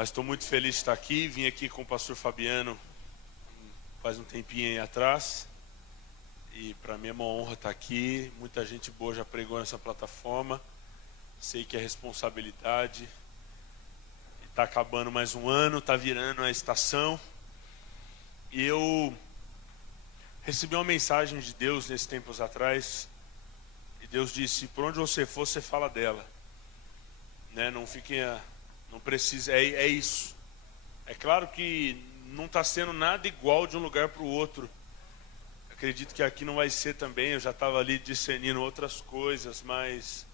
Mas estou muito feliz de estar aqui. Vim aqui com o pastor Fabiano faz um tempinho aí atrás. E para mim é uma honra estar aqui. Muita gente boa já pregou nessa plataforma. Sei que é responsabilidade. Está acabando mais um ano, está virando a estação. E eu recebi uma mensagem de Deus nesses tempos atrás. E Deus disse: por onde você for, você fala dela. Né? Não fiquem, não precisa, é isso. É claro que não está sendo nada igual de um lugar para o outro. Acredito que aqui não vai ser também. Eu já estava ali discernindo outras coisas, mas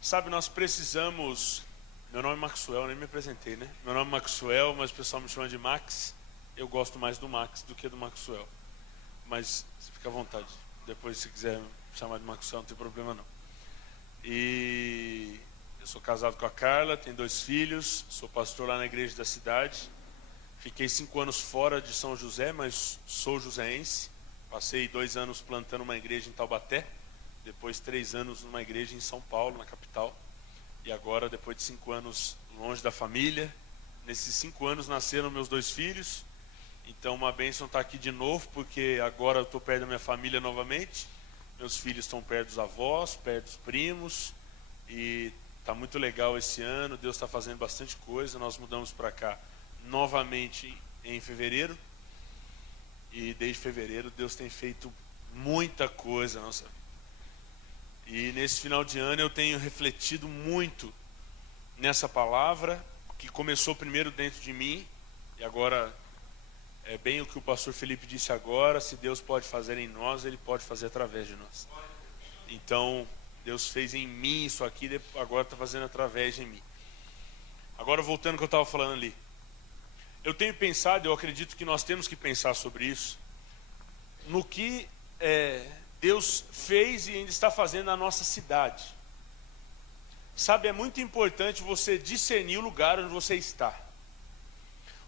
sabe, nós precisamos. Meu nome é Maxwell, nem me apresentei, né? Meu nome é Maxwell, mas o pessoal me chama de Max. Eu gosto mais do Max do que do Maxwell. Mas você fica à vontade. Depois, se quiser me chamar de Maxwell, não tem problema não. E eu sou casado com a Carla, tenho 2 filhos, sou pastor lá na igreja da cidade. Fiquei 5 anos fora de São José, mas sou joseense. Passei 2 anos plantando uma igreja em Taubaté, depois 3 anos numa igreja em São Paulo, na capital. E agora, depois de 5 anos longe da família, nesses 5 anos nasceram meus 2 filhos. Então uma bênção estar aqui de novo, porque agora eu estou perto da minha família novamente. Meus filhos estão perto dos avós, perto dos primos. E está muito legal esse ano, Deus está fazendo bastante coisa. Nós mudamos para cá novamente em fevereiro. E desde fevereiro Deus tem feito muita coisa na nossa vida. E nesse final de ano eu tenho refletido muito nessa palavra, que começou primeiro dentro de mim, e agora é bem o que o pastor Felipe disse agora: se Deus pode fazer em nós, Ele pode fazer através de nós. Então, Deus fez em mim isso aqui, agora está fazendo através de mim. Agora, voltando ao que eu estava falando ali. Eu tenho pensado, eu acredito que nós temos que pensar sobre isso, no que Deus fez e ainda está fazendo na nossa cidade. Sabe, é muito importante você discernir o lugar onde você está.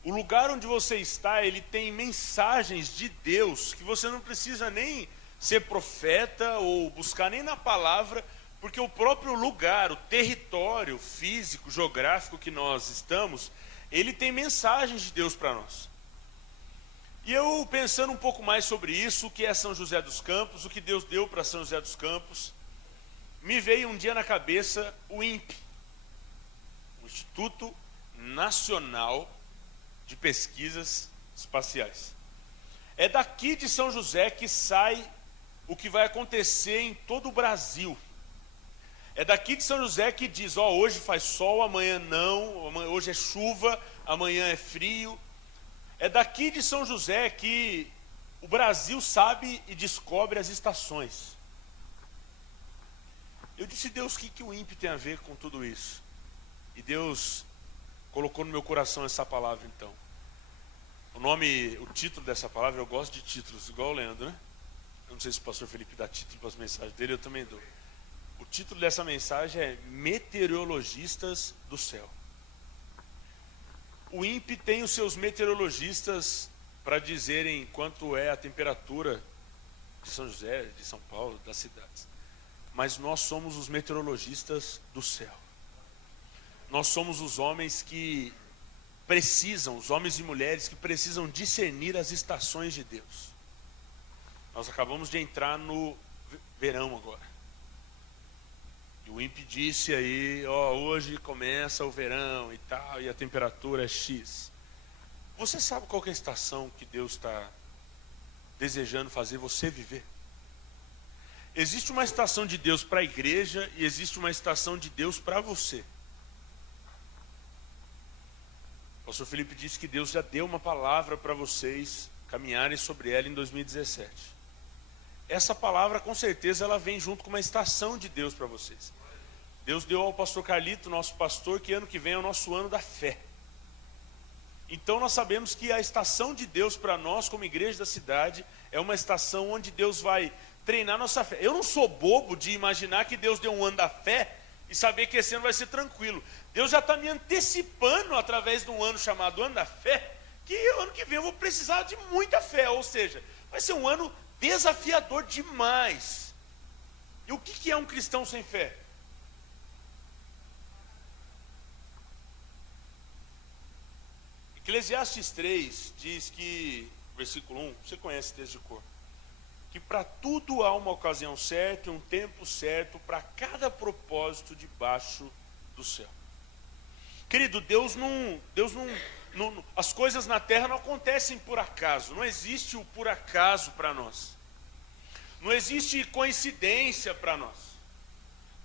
O lugar onde você está, ele tem mensagens de Deus que você não precisa nem ser profeta ou buscar nem na palavra, porque o próprio lugar, o território físico, geográfico que nós estamos, ele tem mensagens de Deus para nós. E eu pensando um pouco mais sobre isso, o que é São José dos Campos, o que Deus deu para São José dos Campos, me veio um dia na cabeça o INPE, o Instituto Nacional de Pesquisas Espaciais. É daqui de São José que sai o que vai acontecer em todo o Brasil. É daqui de São José que diz: ó, hoje faz sol, amanhã não, hoje é chuva, amanhã é frio. É daqui de São José que o Brasil sabe e descobre as estações. Eu disse: Deus, o que o INPE tem a ver com tudo isso? E Deus colocou no meu coração essa palavra então. O título dessa palavra, eu gosto de títulos, igual o Leandro, né? Eu não sei se o pastor Felipe dá título para as mensagens dele, eu também dou. O título dessa mensagem é Meteorologistas do Céu. O INPE tem os seus meteorologistas para dizerem quanto é a temperatura de São José, de São Paulo, das cidades. Mas nós somos os meteorologistas do céu. Nós somos os homens que precisam, os homens e mulheres que precisam discernir as estações de Deus. Nós acabamos de entrar no verão agora. E o INPE disse aí, ó, hoje começa o verão e tal, e a temperatura é X. Você sabe qual que é a estação que Deus está desejando fazer você viver? Existe uma estação de Deus para a igreja e existe uma estação de Deus para você. O pastor Felipe disse que Deus já deu uma palavra para vocês caminharem sobre ela em 2017. Essa palavra, com certeza, ela vem junto com uma estação de Deus para vocês. Deus deu ao pastor Carlito, nosso pastor, que ano que vem é o nosso ano da fé. Então nós sabemos que a estação de Deus para nós, como igreja da cidade, é uma estação onde Deus vai treinar nossa fé. Eu não sou bobo de imaginar que Deus deu um ano da fé e saber que esse ano vai ser tranquilo. Deus já está me antecipando através de um ano chamado ano da fé, que o ano que vem eu vou precisar de muita fé, ou seja, vai ser um ano desafiador demais. E o que é um cristão sem fé? Eclesiastes 3 diz que, versículo 1, você conhece esse texto de cor, que para tudo há uma ocasião certa e um tempo certo para cada propósito debaixo do céu. Querido, Deus não, as coisas na terra não acontecem por acaso, não existe o por acaso para nós, não existe coincidência para nós,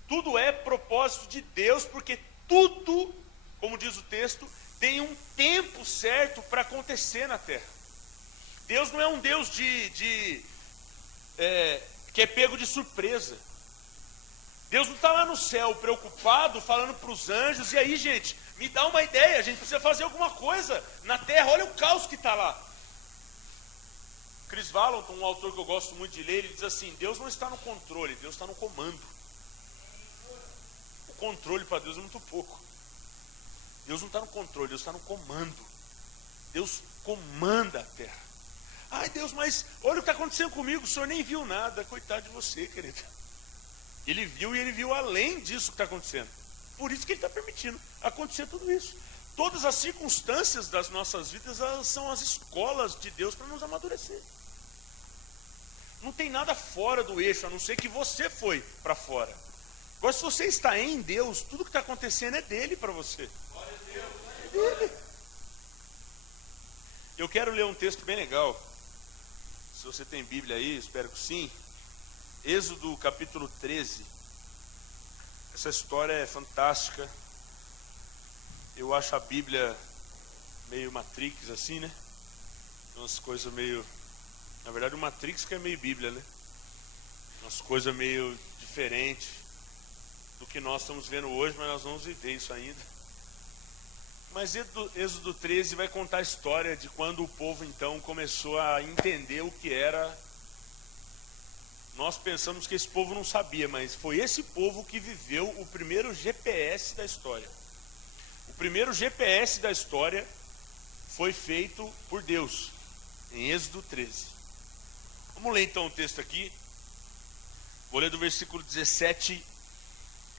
tudo é propósito de Deus, porque tudo, como diz o texto, tem um tempo certo para acontecer na terra. Deus não é um Deus que é pego de surpresa. Deus não está lá no céu preocupado, falando para os anjos, e aí, gente, me dá uma ideia, a gente precisa fazer alguma coisa na terra, olha o caos que está lá. Chris Valentin, um autor que eu gosto muito de ler, ele diz assim: Deus não está no controle, Deus está no comando. O controle para Deus é muito pouco. Deus não está no controle, Deus está no comando. Deus comanda a terra. Ai, Deus, mas olha o que está acontecendo comigo, o senhor nem viu nada. Coitado de você, querido. Ele viu, e ele viu além disso que está acontecendo. Por isso que ele está permitindo acontecer tudo isso. Todas as circunstâncias das nossas vidas, elas são as escolas de Deus para nos amadurecer. Não tem nada fora do eixo, a não ser que você foi para fora. Agora, se você está em Deus, tudo que está acontecendo é dele para você. É dele. Eu quero ler um texto bem legal. Se você tem Bíblia aí, espero que sim. Êxodo capítulo 13. Essa história é fantástica. Eu acho a Bíblia meio Matrix assim, né? Umas coisas meio... Na verdade o Matrix que é meio Bíblia, né? Umas coisas meio diferentes do que nós estamos vendo hoje, mas nós vamos viver isso ainda. Mas Êxodo 13 vai contar a história de quando o povo então começou a entender o que era. Nós pensamos que esse povo não sabia, mas foi esse povo que viveu o primeiro GPS da história. O primeiro GPS da história foi feito por Deus, em Êxodo 13. Vamos ler então o texto aqui. Vou ler do versículo 17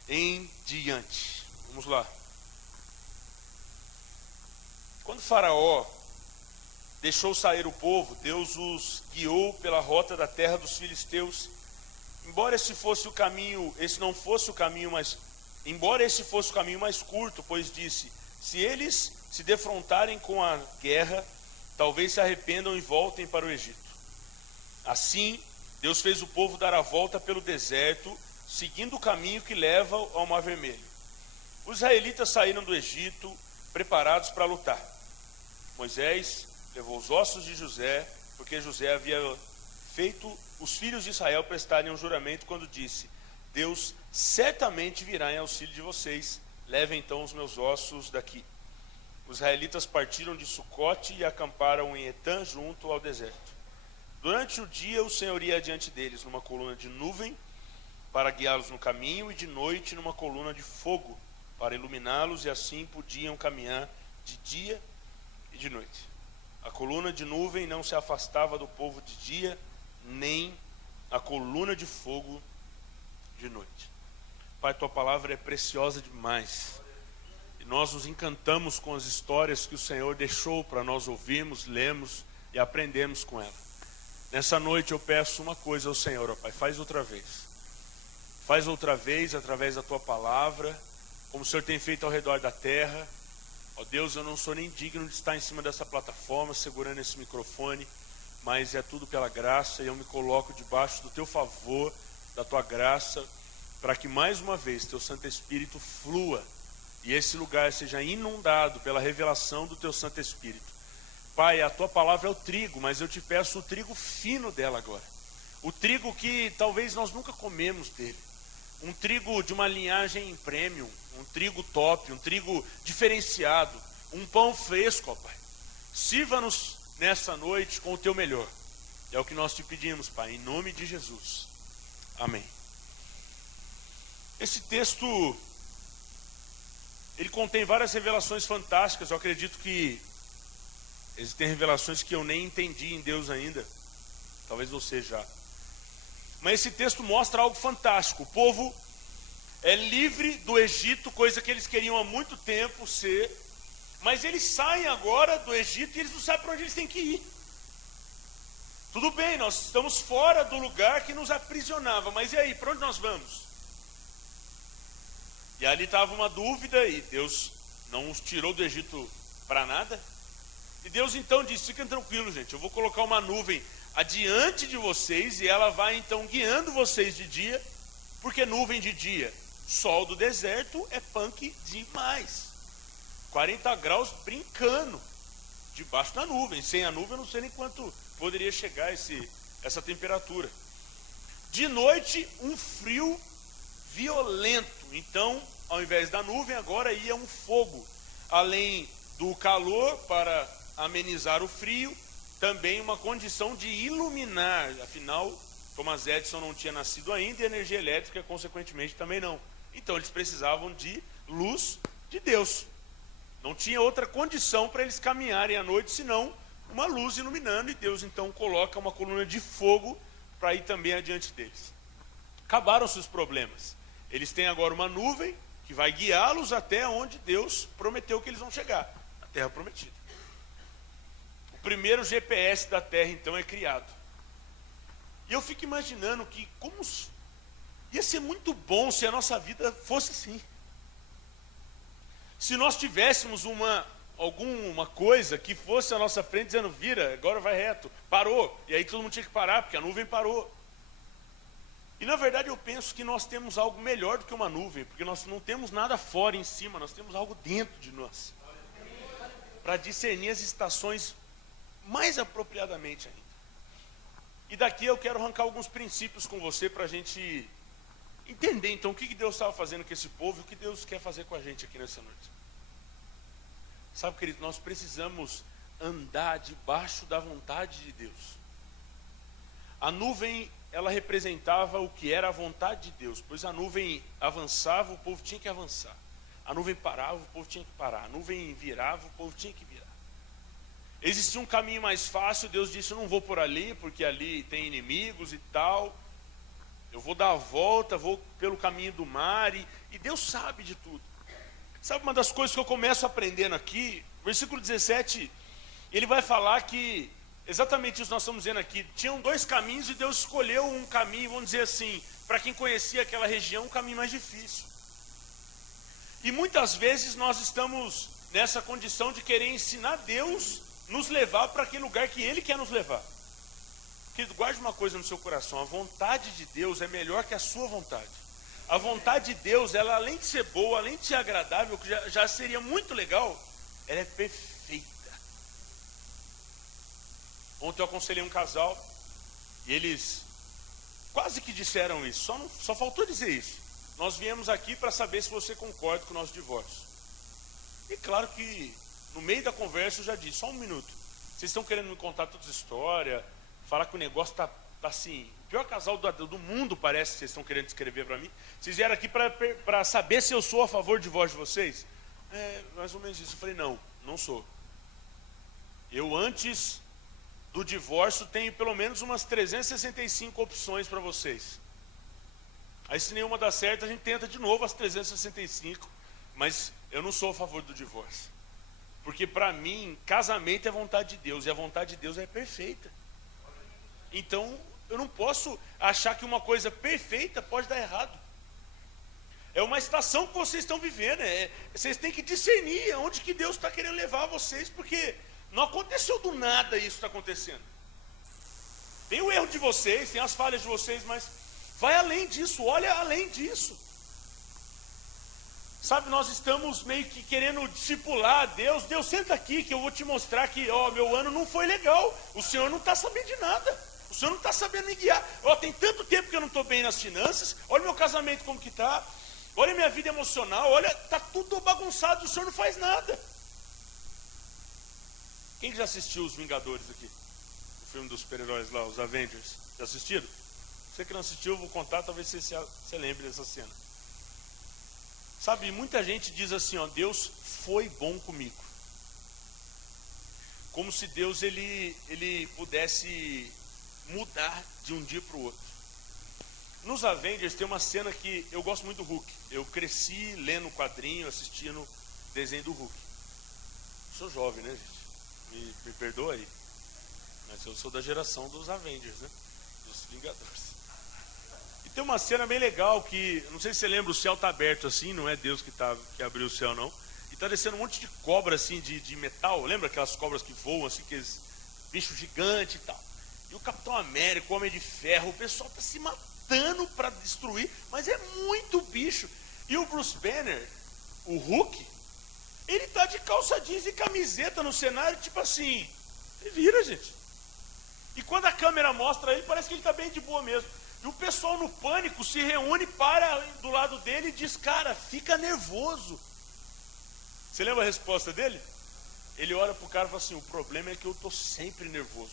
em diante. Vamos lá. Quando Faraó deixou sair o povo, Deus os guiou pela rota da terra dos filisteus. Embora esse fosse o caminho mais curto, pois disse: se eles se defrontarem com a guerra, talvez se arrependam e voltem para o Egito. Assim, Deus fez o povo dar a volta pelo deserto, seguindo o caminho que leva ao Mar Vermelho. Os israelitas saíram do Egito preparados para lutar. Moisés levou os ossos de José, porque José havia feito os filhos de Israel prestarem um juramento quando disse: Deus certamente virá em auxílio de vocês, levem então os meus ossos daqui. Os israelitas partiram de Sucote e acamparam em Etã, junto ao deserto. Durante o dia o Senhor ia adiante deles numa coluna de nuvem para guiá-los no caminho, e de noite numa coluna de fogo para iluminá-los, e assim podiam caminhar de dia e de noite. A coluna de nuvem não se afastava do povo de dia, nem a coluna de fogo de noite. Pai, tua palavra é preciosa demais, e nós nos encantamos com as histórias que o Senhor deixou para nós ouvirmos, lemos e aprendemos com ela. Nessa noite eu peço uma coisa ao Senhor, ó Pai: faz outra vez. Faz outra vez através da tua palavra, como o Senhor tem feito ao redor da terra. Ó Deus, eu não sou nem digno de estar em cima dessa plataforma, segurando esse microfone, mas é tudo pela graça, e eu me coloco debaixo do teu favor, da tua graça, para que mais uma vez teu Santo Espírito flua, e esse lugar seja inundado pela revelação do teu Santo Espírito. Pai, a tua palavra é o trigo, mas eu te peço o trigo fino dela agora. O trigo que talvez nós nunca comemos dele. Um trigo de uma linhagem premium, um trigo top, um trigo diferenciado, um pão fresco, ó Pai. Sirva-nos nessa noite com o teu melhor. É o que nós te pedimos, Pai, em nome de Jesus. Amém. Esse texto, ele contém várias revelações fantásticas. Eu acredito que existem revelações que eu nem entendi em Deus ainda. Talvez você já. Mas esse texto mostra algo fantástico. O povo é livre do Egito, coisa que eles queriam há muito tempo ser, Mas eles saem agora do Egito e eles não sabem para onde eles têm que ir. Tudo bem, nós estamos fora do lugar que nos aprisionava, mas e aí, para onde nós vamos? E ali estava uma dúvida e Deus não os tirou do Egito para nada. E Deus então disse, fiquem tranquilos, gente, eu vou colocar uma nuvem adiante de vocês e ela vai então guiando vocês de dia, porque nuvem de dia, sol do deserto é punk demais. 40 graus brincando debaixo da nuvem. Sem a nuvem eu não sei nem quanto poderia chegar essa temperatura. De noite um frio violento. Então, ao invés da nuvem, agora ia um fogo. Além do calor para amenizar o frio, também uma condição de iluminar. Afinal, Thomas Edison não tinha nascido ainda e a energia elétrica, consequentemente, também não. Então, eles precisavam de luz de Deus. Não tinha outra condição para eles caminharem à noite, senão uma luz iluminando. E Deus, então, coloca uma coluna de fogo para ir também adiante deles. Acabaram-se os problemas. Eles têm agora uma nuvem que vai guiá-los até onde Deus prometeu que eles vão chegar, a terra prometida. O primeiro GPS da terra, então, é criado. E eu fico imaginando que ia ser muito bom se a nossa vida fosse assim. Se nós tivéssemos alguma coisa que fosse à nossa frente dizendo, vira, agora vai reto, parou. E aí todo mundo tinha que parar, porque a nuvem parou. E na verdade eu penso que nós temos algo melhor do que uma nuvem, porque nós não temos nada fora em cima, nós temos algo dentro de nós. Para discernir as estações mais apropriadamente ainda. E daqui eu quero arrancar alguns princípios com você para a gente entender então o que Deus estava fazendo com esse povo e o que Deus quer fazer com a gente aqui nessa noite. Sabe, querido, nós precisamos andar debaixo da vontade de Deus. A nuvem, ela representava o que era a vontade de Deus, pois a nuvem avançava, o povo tinha que avançar. A nuvem parava, o povo tinha que parar. A nuvem virava, o povo tinha que virar. Existia um caminho mais fácil, Deus disse, eu não vou por ali, porque ali tem inimigos e tal. Eu vou dar a volta, vou pelo caminho do mar, e Deus sabe de tudo. Sabe uma das coisas que eu começo aprendendo aqui? Versículo 17, ele vai falar que, exatamente isso nós estamos vendo aqui, tinham dois caminhos e Deus escolheu um caminho, vamos dizer assim, para quem conhecia aquela região, um caminho mais difícil. E muitas vezes nós estamos nessa condição de querer ensinar Deus, nos levar para aquele lugar que Ele quer nos levar. Querido, guarde uma coisa no seu coração, a vontade de Deus é melhor que a sua vontade. A vontade de Deus, ela além de ser boa, além de ser agradável, que já seria muito legal, ela é perfeita. Ontem eu aconselhei um casal, e eles quase que disseram isso, só faltou dizer isso. Nós viemos aqui para saber se você concorda com o nosso divórcio. E claro que no meio da conversa eu já disse, só um minuto. Vocês estão querendo me contar toda essa história, falar que o negócio está assim, o pior casal do mundo parece que vocês estão querendo descrever para mim. Vocês vieram aqui para saber se eu sou a favor do divórcio de vocês? É, mais ou menos isso. Eu falei, não sou. Eu antes do divórcio tenho pelo menos umas 365 opções para vocês. Aí se nenhuma dá certo, a gente tenta de novo as 365, mas eu não sou a favor do divórcio. Porque para mim, casamento é vontade de Deus, e a vontade de Deus é perfeita. Então, eu não posso achar que uma coisa perfeita pode dar errado. É uma estação que vocês estão vivendo, vocês têm que discernir onde que Deus está querendo levar vocês, porque não aconteceu do nada isso está acontecendo. Tem o erro de vocês, tem as falhas de vocês, mas vai além disso, olha além disso. Sabe, nós estamos meio que querendo discipular Deus. Deus, senta aqui que eu vou te mostrar que meu ano não foi legal. O Senhor não está sabendo de nada. O Senhor não está sabendo me guiar. Tem tanto tempo que eu não estou bem nas finanças. Olha meu casamento como que está. Olha minha vida emocional. Olha, está tudo bagunçado. O Senhor não faz nada. Quem já assistiu Os Vingadores aqui? O filme dos super-heróis lá, os Avengers. Já assistiram? Você que não assistiu, eu vou contar, talvez você lembre dessa cena. Sabe, muita gente diz assim, Deus foi bom comigo. Como se Deus ele pudesse mudar de um dia para o outro. Nos Avengers tem uma cena que eu gosto muito do Hulk. Eu cresci lendo o quadrinho, assistindo o desenho do Hulk. Sou jovem, né, gente? Me perdoa aí. Mas eu sou da geração dos Avengers, né? Dos Vingadores. E tem uma cena bem legal que, não sei se você lembra, o céu tá aberto assim, não é Deus que abriu o céu, não. E tá descendo um monte de cobra assim, de metal. Lembra aquelas cobras que voam assim, aqueles bichos gigantes e tal. E o Capitão América, o Homem de Ferro, o pessoal tá se matando para destruir, mas é muito bicho. E o Bruce Banner, o Hulk, ele tá de calça jeans e camiseta no cenário, tipo assim, se vira, gente. E quando a câmera mostra ele, parece que ele está bem de boa mesmo. E o pessoal no pânico se reúne, para do lado dele e diz, cara, fica nervoso. Você lembra a resposta dele? Ele olha pro cara e fala assim, o problema é que eu tô sempre nervoso.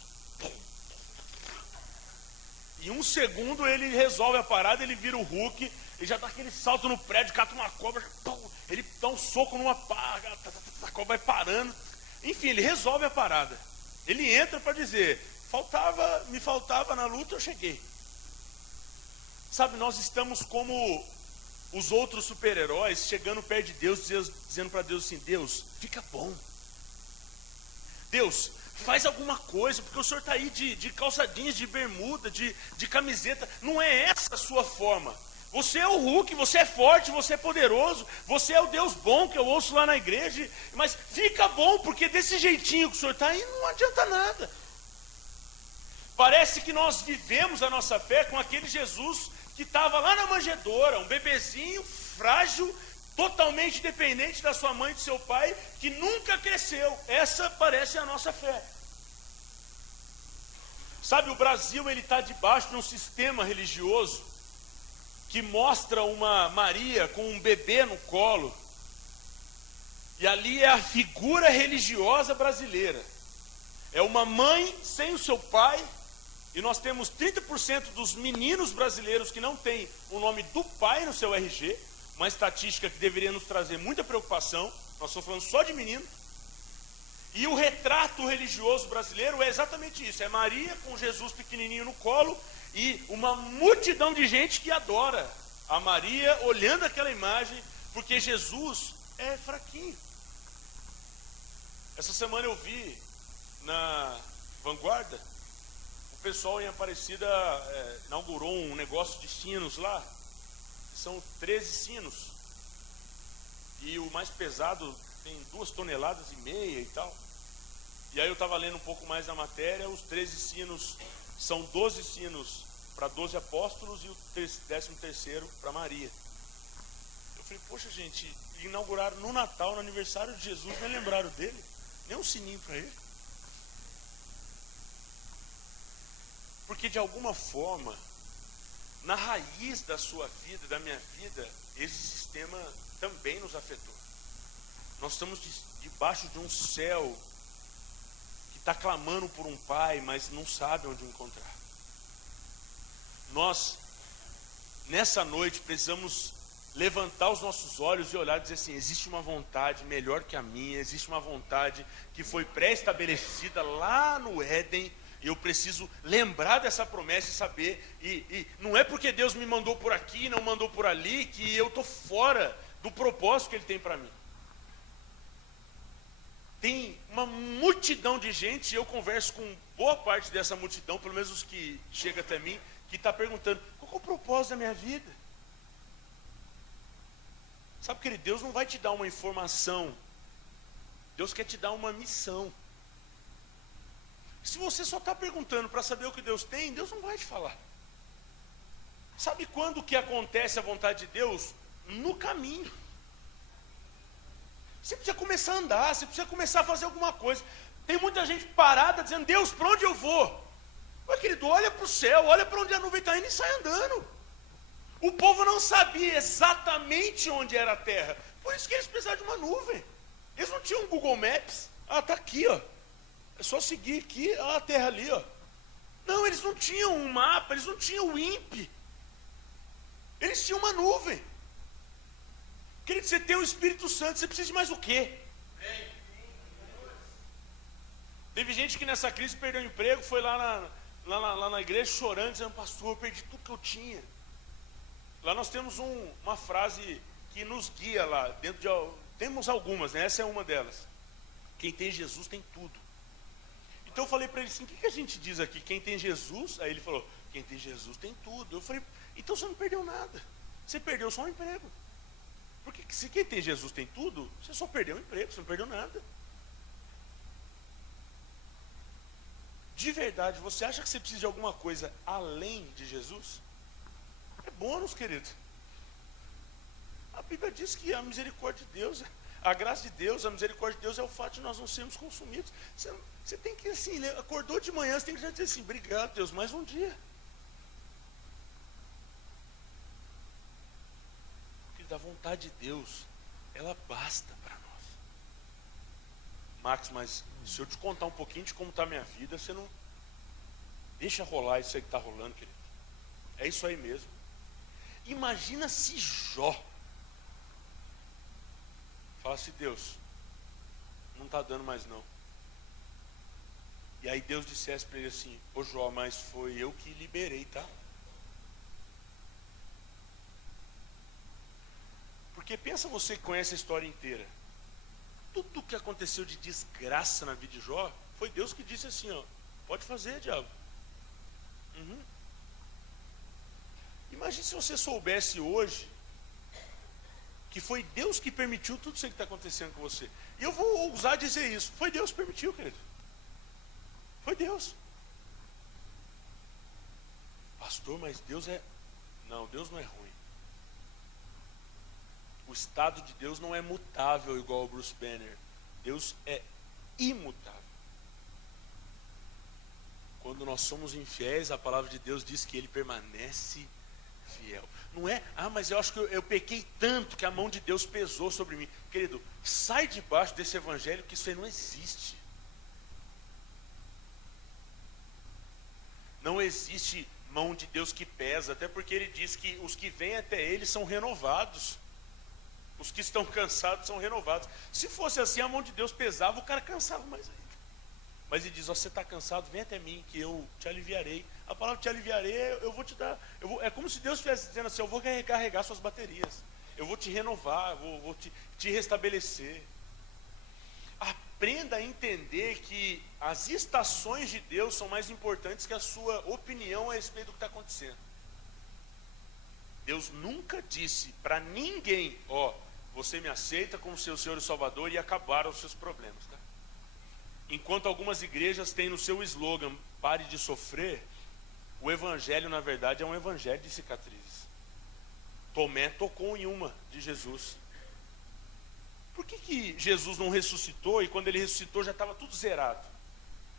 Em um segundo ele resolve a parada, ele vira o Hulk, ele já dá aquele salto no prédio, cata uma cobra, ele dá um soco numa pá, a cobra vai parando. Enfim, ele resolve a parada. Ele entra para dizer, me faltava na luta, eu cheguei. Sabe, nós estamos como os outros super-heróis, chegando perto de Deus, dizendo para Deus assim, Deus, fica bom. Deus, faz alguma coisa, porque o senhor está aí de calça jeans, de bermuda, de camiseta. Não é essa a sua forma. Você é o Hulk, você é forte, você é poderoso, você é o Deus bom que eu ouço lá na igreja. Mas fica bom, porque desse jeitinho que o senhor está aí não adianta nada. Parece que nós vivemos a nossa fé com aquele Jesus que estava lá na manjedoura, um bebezinho frágil, totalmente dependente da sua mãe e do seu pai, que nunca cresceu. Essa parece a nossa fé. Sabe, o Brasil ele está debaixo de um sistema religioso que mostra uma Maria com um bebê no colo, e ali é a figura religiosa brasileira. É uma mãe sem o seu pai. E nós temos 30% dos meninos brasileiros que não têm o nome do pai no seu RG, uma estatística que deveria nos trazer muita preocupação. Nós estamos falando só de menino. E o retrato religioso brasileiro é exatamente isso, é Maria com Jesus pequenininho no colo e uma multidão de gente que adora a Maria, olhando aquela imagem, porque Jesus é fraquinho. Essa semana eu vi na Vanguarda, o pessoal em Aparecida inaugurou um negócio de sinos lá. São 13 sinos. E o mais pesado tem 2,5 toneladas e tal. E aí eu estava lendo um pouco mais da matéria. Os 13 sinos são 12 sinos para 12 apóstolos e o 13º para Maria. Eu falei, poxa gente, inauguraram no Natal, no aniversário de Jesus, nem lembraram dele? Nem um sininho para ele. Porque de alguma forma, na raiz da sua vida, da minha vida, esse sistema também nos afetou. Nós estamos debaixo de um céu que está clamando por um pai, mas não sabe onde o encontrar. Nós, nessa noite, precisamos levantar os nossos olhos e olhar e dizer assim, existe uma vontade melhor que a minha, existe uma vontade que foi pré-estabelecida lá no Éden. E eu preciso lembrar dessa promessa e saber, e não é porque Deus me mandou por aqui, não mandou por ali, que eu estou fora do propósito que Ele tem para mim. Tem uma multidão de gente, e eu converso com boa parte dessa multidão, pelo menos os que chegam até mim, que está perguntando, qual é o propósito da minha vida? Sabe, querido, Deus não vai te dar uma informação, Deus quer te dar uma missão. Se você só está perguntando para saber o que Deus tem, Deus não vai te falar. Sabe quando que acontece a vontade de Deus? No caminho. Você precisa começar a andar, você precisa começar a fazer alguma coisa. Tem muita gente parada dizendo, Deus, para onde eu vou? Mas querido, olha para o céu, olha para onde a nuvem está indo e sai andando. O povo não sabia exatamente onde era a terra, por isso que eles precisavam de uma nuvem. Eles não tinham um Google Maps. Ah, está aqui, ó. É só seguir aqui, a terra ali, ó. Não, eles não tinham um mapa, eles não tinham o INPE. Eles tinham uma nuvem. Querido, você tem o Espírito Santo, você precisa de mais o quê? Teve gente que nessa crise perdeu o emprego, foi lá na igreja chorando, dizendo, pastor, eu perdi tudo que eu tinha. Lá nós temos uma frase que nos guia lá, temos algumas, né? Essa é uma delas. Quem tem Jesus tem tudo. Então eu falei para ele assim, o que a gente diz aqui? Quem tem Jesus? Aí ele falou, quem tem Jesus tem tudo. Eu falei, então você não perdeu nada. Você perdeu só um emprego. Porque se quem tem Jesus tem tudo, você só perdeu um emprego, você não perdeu nada. De verdade, você acha que você precisa de alguma coisa além de Jesus? É bônus, querido. A Bíblia diz que a misericórdia de Deus, a graça de Deus, a misericórdia de Deus é o fato de nós não sermos consumidos. Você tem que, assim, acordou de manhã, você tem que já dizer assim, obrigado, Deus, mais um dia. Porque da vontade de Deus, ela basta para nós. Max, mas se eu te contar um pouquinho de como está a minha vida, você não deixa rolar isso aí que está rolando, querido. É isso aí mesmo. Imagina se Jó falasse, Deus, não está dando mais não. E aí Deus dissesse para ele assim, ô Jó, mas foi eu que liberei, tá? Porque pensa você que conhece a história inteira. Tudo que aconteceu de desgraça na vida de Jó, foi Deus que disse assim, ó, pode fazer, diabo. Imagine se você soubesse hoje que foi Deus que permitiu tudo isso que está acontecendo com você. E eu vou ousar dizer isso, foi Deus que permitiu, querido. Foi Deus. Pastor, mas Deus é... Não, Deus não é ruim. O estado de Deus não é mutável igual o Bruce Banner. Deus é imutável. Quando nós somos infiéis, a palavra de Deus diz que Ele permanece fiel. Não é, mas eu acho que eu pequei tanto que a mão de Deus pesou sobre mim. Querido, sai debaixo desse evangelho que isso aí não existe. Não existe mão de Deus que pesa, até porque Ele diz que os que vêm até Ele são renovados. Os que estão cansados são renovados. Se fosse assim, a mão de Deus pesava, o cara cansava mais ainda. Mas ele diz, você está cansado, vem até mim, que eu te aliviarei. A palavra te aliviarei, eu vou te dar. É como se Deus estivesse dizendo assim, eu vou recarregar suas baterias. Eu vou te renovar, vou te restabelecer. Aprenda a entender que as estações de Deus são mais importantes que a sua opinião a respeito do que está acontecendo. Deus nunca disse para ninguém, você me aceita como seu Senhor e Salvador e acabaram os seus problemas, tá? Enquanto algumas igrejas têm no seu slogan, pare de sofrer, o evangelho na verdade é um evangelho de cicatrizes. Tomé tocou em uma de Jesus. Por que Jesus não ressuscitou e quando ele ressuscitou já estava tudo zerado?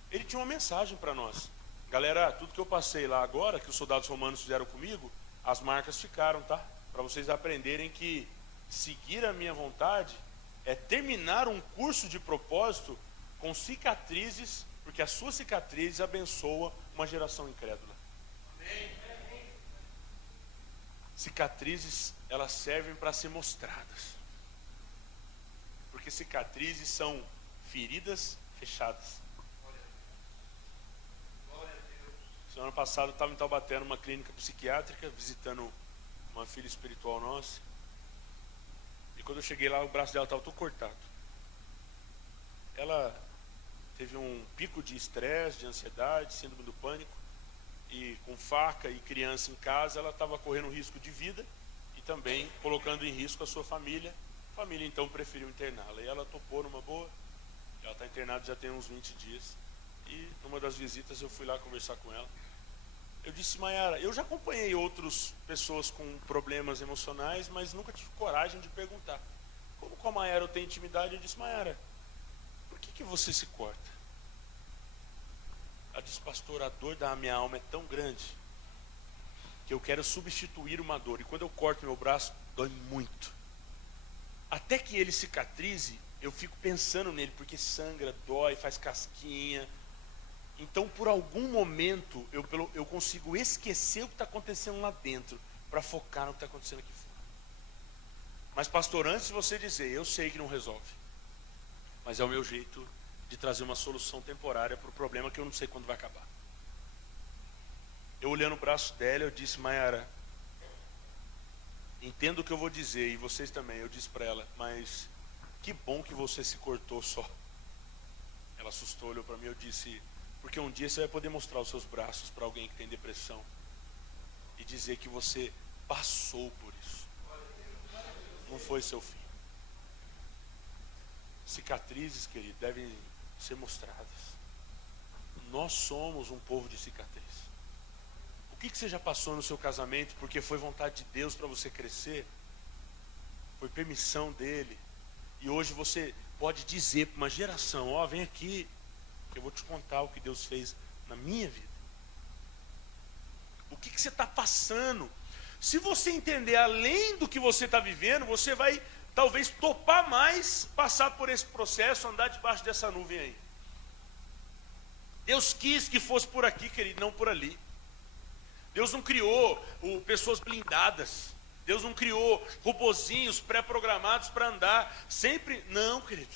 Ele tinha uma mensagem para nós. Galera, tudo que eu passei lá agora, que os soldados romanos fizeram comigo, as marcas ficaram, tá? Para vocês aprenderem que seguir a minha vontade é terminar um curso de propósito com cicatrizes, porque a sua cicatriz abençoa uma geração incrédula. Cicatrizes, elas servem para ser mostradas. Porque cicatrizes são feridas fechadas. Semana passada eu estava em Taubaté, numa clínica psiquiátrica, visitando uma filha espiritual nossa. E quando eu cheguei lá, o braço dela estava todo cortado. Ela teve um pico de estresse, de ansiedade, síndrome do pânico. E com faca e criança em casa, ela estava correndo risco de vida e também colocando em risco a sua família. A família então preferiu interná-la. E ela topou numa boa. Ela está internada já tem uns 20 dias. E numa das visitas eu fui lá conversar com ela. Eu disse, Maiara, eu já acompanhei outras pessoas com problemas emocionais, mas nunca tive coragem de perguntar. Como com a Maiara eu tenho intimidade, eu disse, Maiara, por que você se corta? Ela disse, pastor, a dor da minha alma é tão grande que eu quero substituir uma dor. E quando eu corto meu braço, dói muito. Até que ele cicatrize, eu fico pensando nele, porque sangra, dói, faz casquinha. Então, por algum momento, eu consigo esquecer o que está acontecendo lá dentro, para focar no que está acontecendo aqui fora. Mas, pastor, antes de você dizer, eu sei que não resolve, mas é o meu jeito de trazer uma solução temporária para o problema que eu não sei quando vai acabar. Eu olhando o braço dela, eu disse, Maiara, entendo o que eu vou dizer, e vocês também. Eu disse para ela, mas que bom que você se cortou só. Ela assustou, olhou para mim e eu disse, porque um dia você vai poder mostrar os seus braços para alguém que tem depressão e dizer que você passou por isso. Não foi seu fim. Cicatrizes, querido, devem ser mostradas. Nós somos um povo de cicatriz. O que você já passou no seu casamento porque foi vontade de Deus para você crescer? Foi permissão dele. E hoje você pode dizer para uma geração, ó, vem aqui, que eu vou te contar o que Deus fez na minha vida. O que você está passando? Se você entender além do que você está vivendo, você vai talvez topar mais passar por esse processo, andar debaixo dessa nuvem aí. Deus quis que fosse por aqui, querido, não por ali. Deus não criou pessoas blindadas. Deus não criou robozinhos pré-programados para andar sempre. Não, querido.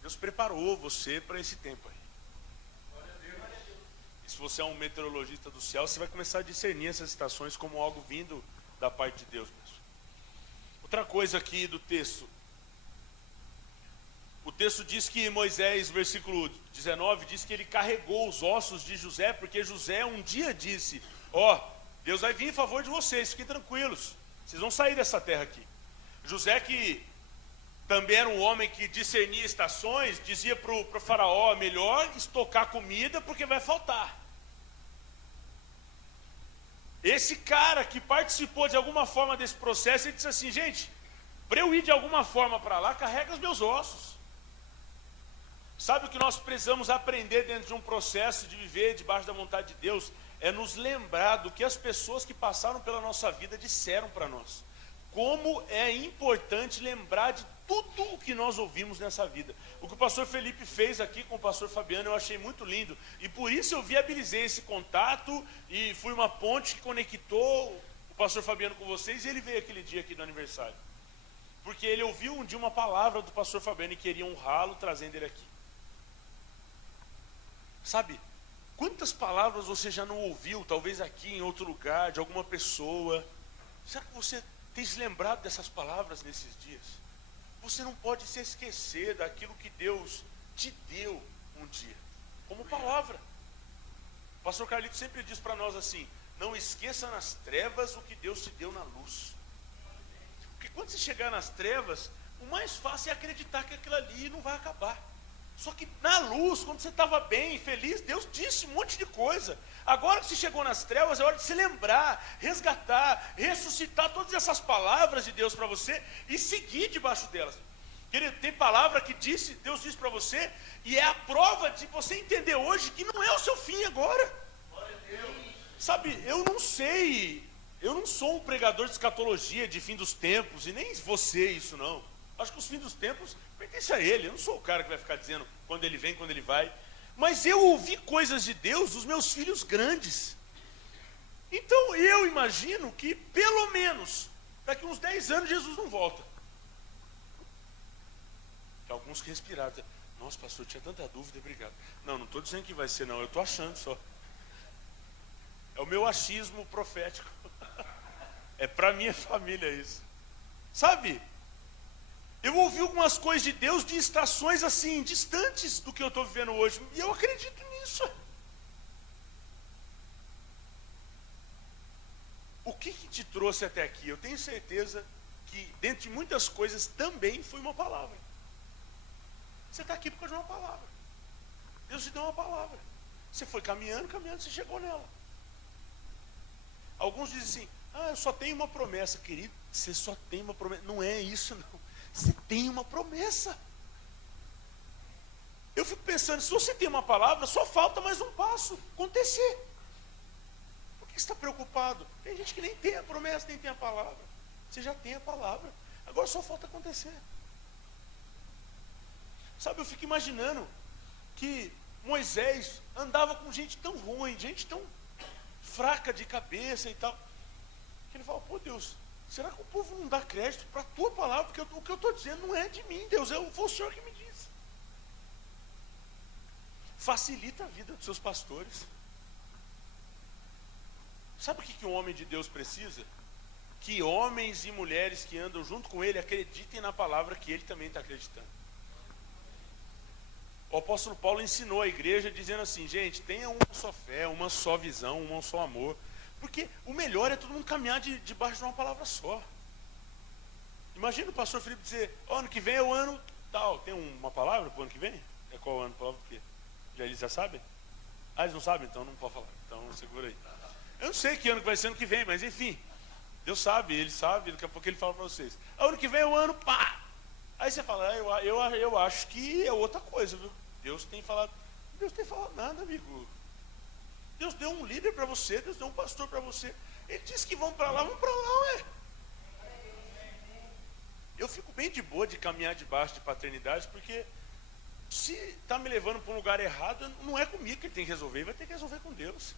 Deus preparou você para esse tempo aí. E se você é um meteorologista do céu, você vai começar a discernir essas estações como algo vindo da parte de Deus mesmo. Outra coisa aqui do texto. O texto diz que Moisés, versículo 19, diz que ele carregou os ossos de José, porque José um dia disse, ó, Deus vai vir em favor de vocês, fiquem tranquilos, vocês vão sair dessa terra aqui. José, que também era um homem que discernia estações, dizia para o faraó, melhor estocar comida porque vai faltar. Esse cara que participou de alguma forma desse processo, ele disse assim, gente, para eu ir de alguma forma para lá, carrega os meus ossos. Sabe o que nós precisamos aprender dentro de um processo de viver debaixo da vontade de Deus? É nos lembrar do que as pessoas que passaram pela nossa vida disseram para nós. Como é importante lembrar de tudo o que nós ouvimos nessa vida. O que o pastor Felipe fez aqui com o pastor Fabiano eu achei muito lindo. E por isso eu viabilizei esse contato e fui uma ponte que conectou o pastor Fabiano com vocês. E ele veio aquele dia aqui do aniversário. Porque ele ouviu um dia uma palavra do pastor Fabiano e queria honrá-lo trazendo ele aqui. Sabe, quantas palavras você já não ouviu, talvez aqui em outro lugar, de alguma pessoa? Será que você tem se lembrado dessas palavras nesses dias? Você não pode se esquecer daquilo que Deus te deu um dia, como palavra. O pastor Carlito sempre diz para nós assim, não esqueça nas trevas o que Deus te deu na luz. Porque quando você chegar nas trevas, o mais fácil é acreditar que aquilo ali não vai acabar. Só que na luz, quando você estava bem, feliz, Deus disse um monte de coisa. Agora que você chegou nas trevas, é hora de se lembrar, resgatar, ressuscitar todas essas palavras de Deus para você e seguir debaixo delas. Querido, tem palavra que Deus disse para você e é a prova de você entender hoje que não é o seu fim agora. Sabe, eu não sou um pregador de escatologia, de fim dos tempos, e nem você isso não. Acho que os fins dos tempos pertencem a ele. Eu não sou o cara que vai ficar dizendo quando ele vem, quando ele vai. Mas eu ouvi coisas de Deus dos meus filhos grandes. Então eu imagino que pelo menos daqui uns 10 anos Jesus não volta. Que alguns que respiraram. Nossa, pastor, tinha tanta dúvida, obrigado. Não estou dizendo que vai ser não, eu estou achando só. É o meu achismo profético. É para minha família isso. Sabe? Eu ouvi algumas coisas de Deus de estações assim, distantes do que eu estou vivendo hoje. E eu acredito nisso. O que te trouxe até aqui? Eu tenho certeza que, dentre muitas coisas, também foi uma palavra. Você está aqui por causa de uma palavra. Deus te deu uma palavra. Você foi caminhando, você chegou nela. Alguns dizem assim, eu só tenho uma promessa. Querido, você só tem uma promessa. Não é isso não. Você tem uma promessa. Eu fico pensando, se você tem uma palavra, só falta mais um passo acontecer. Por que você está preocupado? Tem gente que nem tem a promessa, nem tem a palavra. Você já tem a palavra. Agora só falta acontecer. Sabe, eu fico imaginando que Moisés andava com gente tão ruim, gente tão fraca de cabeça e tal, que ele fala, pô Deus, será que o povo não dá crédito para a tua palavra? Porque o que eu estou dizendo não é de mim, Deus, foi o Senhor que me disse. Facilita a vida dos seus pastores. Sabe o que um homem de Deus precisa? que homens e mulheres que andam junto com ele acreditem na palavra que ele também está acreditando. O apóstolo Paulo ensinou a igreja dizendo assim, gente, tenha uma só fé, uma só visão, um só amor. Porque o melhor é todo mundo caminhar debaixo de uma palavra só. Imagina o pastor Felipe dizer, ano que vem é o ano tal. Tem uma palavra para o ano que vem? É qual ano? Palavra do quê? Eles já sabem? Ah, eles não sabem? Então não pode falar. Então segura aí. Eu não sei que ano que vai ser ano que vem, mas enfim. Deus sabe, ele sabe, daqui a pouco ele fala para vocês. Ano que vem é o ano, pá! Aí você fala, eu acho que é outra coisa, viu? Deus tem falado nada, amigo. Deus deu um líder para você, Deus deu um pastor para você. Ele disse que vão para lá, ué. Eu fico bem de boa de caminhar debaixo de paternidade, porque se está me levando para um lugar errado, não é comigo que ele tem que resolver, ele vai ter que resolver com Deus.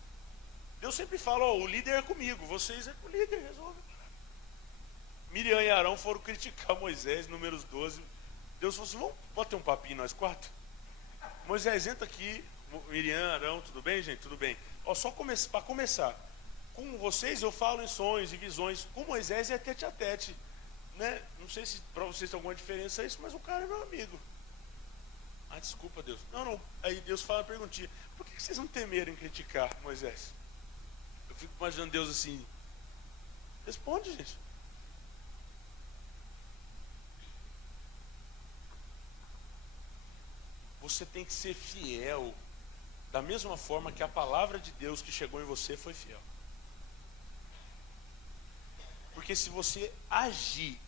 Deus sempre fala, o líder é comigo, vocês é com o líder, resolve. Miriam e Arão foram criticar Moisés, Números 12. Deus falou assim, vamos bater um papinho nós quatro? Moisés, entra aqui, Miriam, Arão, tudo bem, gente? Tudo bem. Só para começar, com vocês eu falo em sonhos e visões, com Moisés é tete a tete. Né? Não sei se para vocês tem alguma diferença isso, mas o cara é meu amigo. Ah, desculpa, Deus. Não. Aí Deus fala uma perguntinha, por que vocês não temeram em criticar Moisés? Eu fico imaginando Deus assim, responde, gente. Você tem que ser fiel, da mesma forma que a palavra de Deus que chegou em você foi fiel. Porque se você agir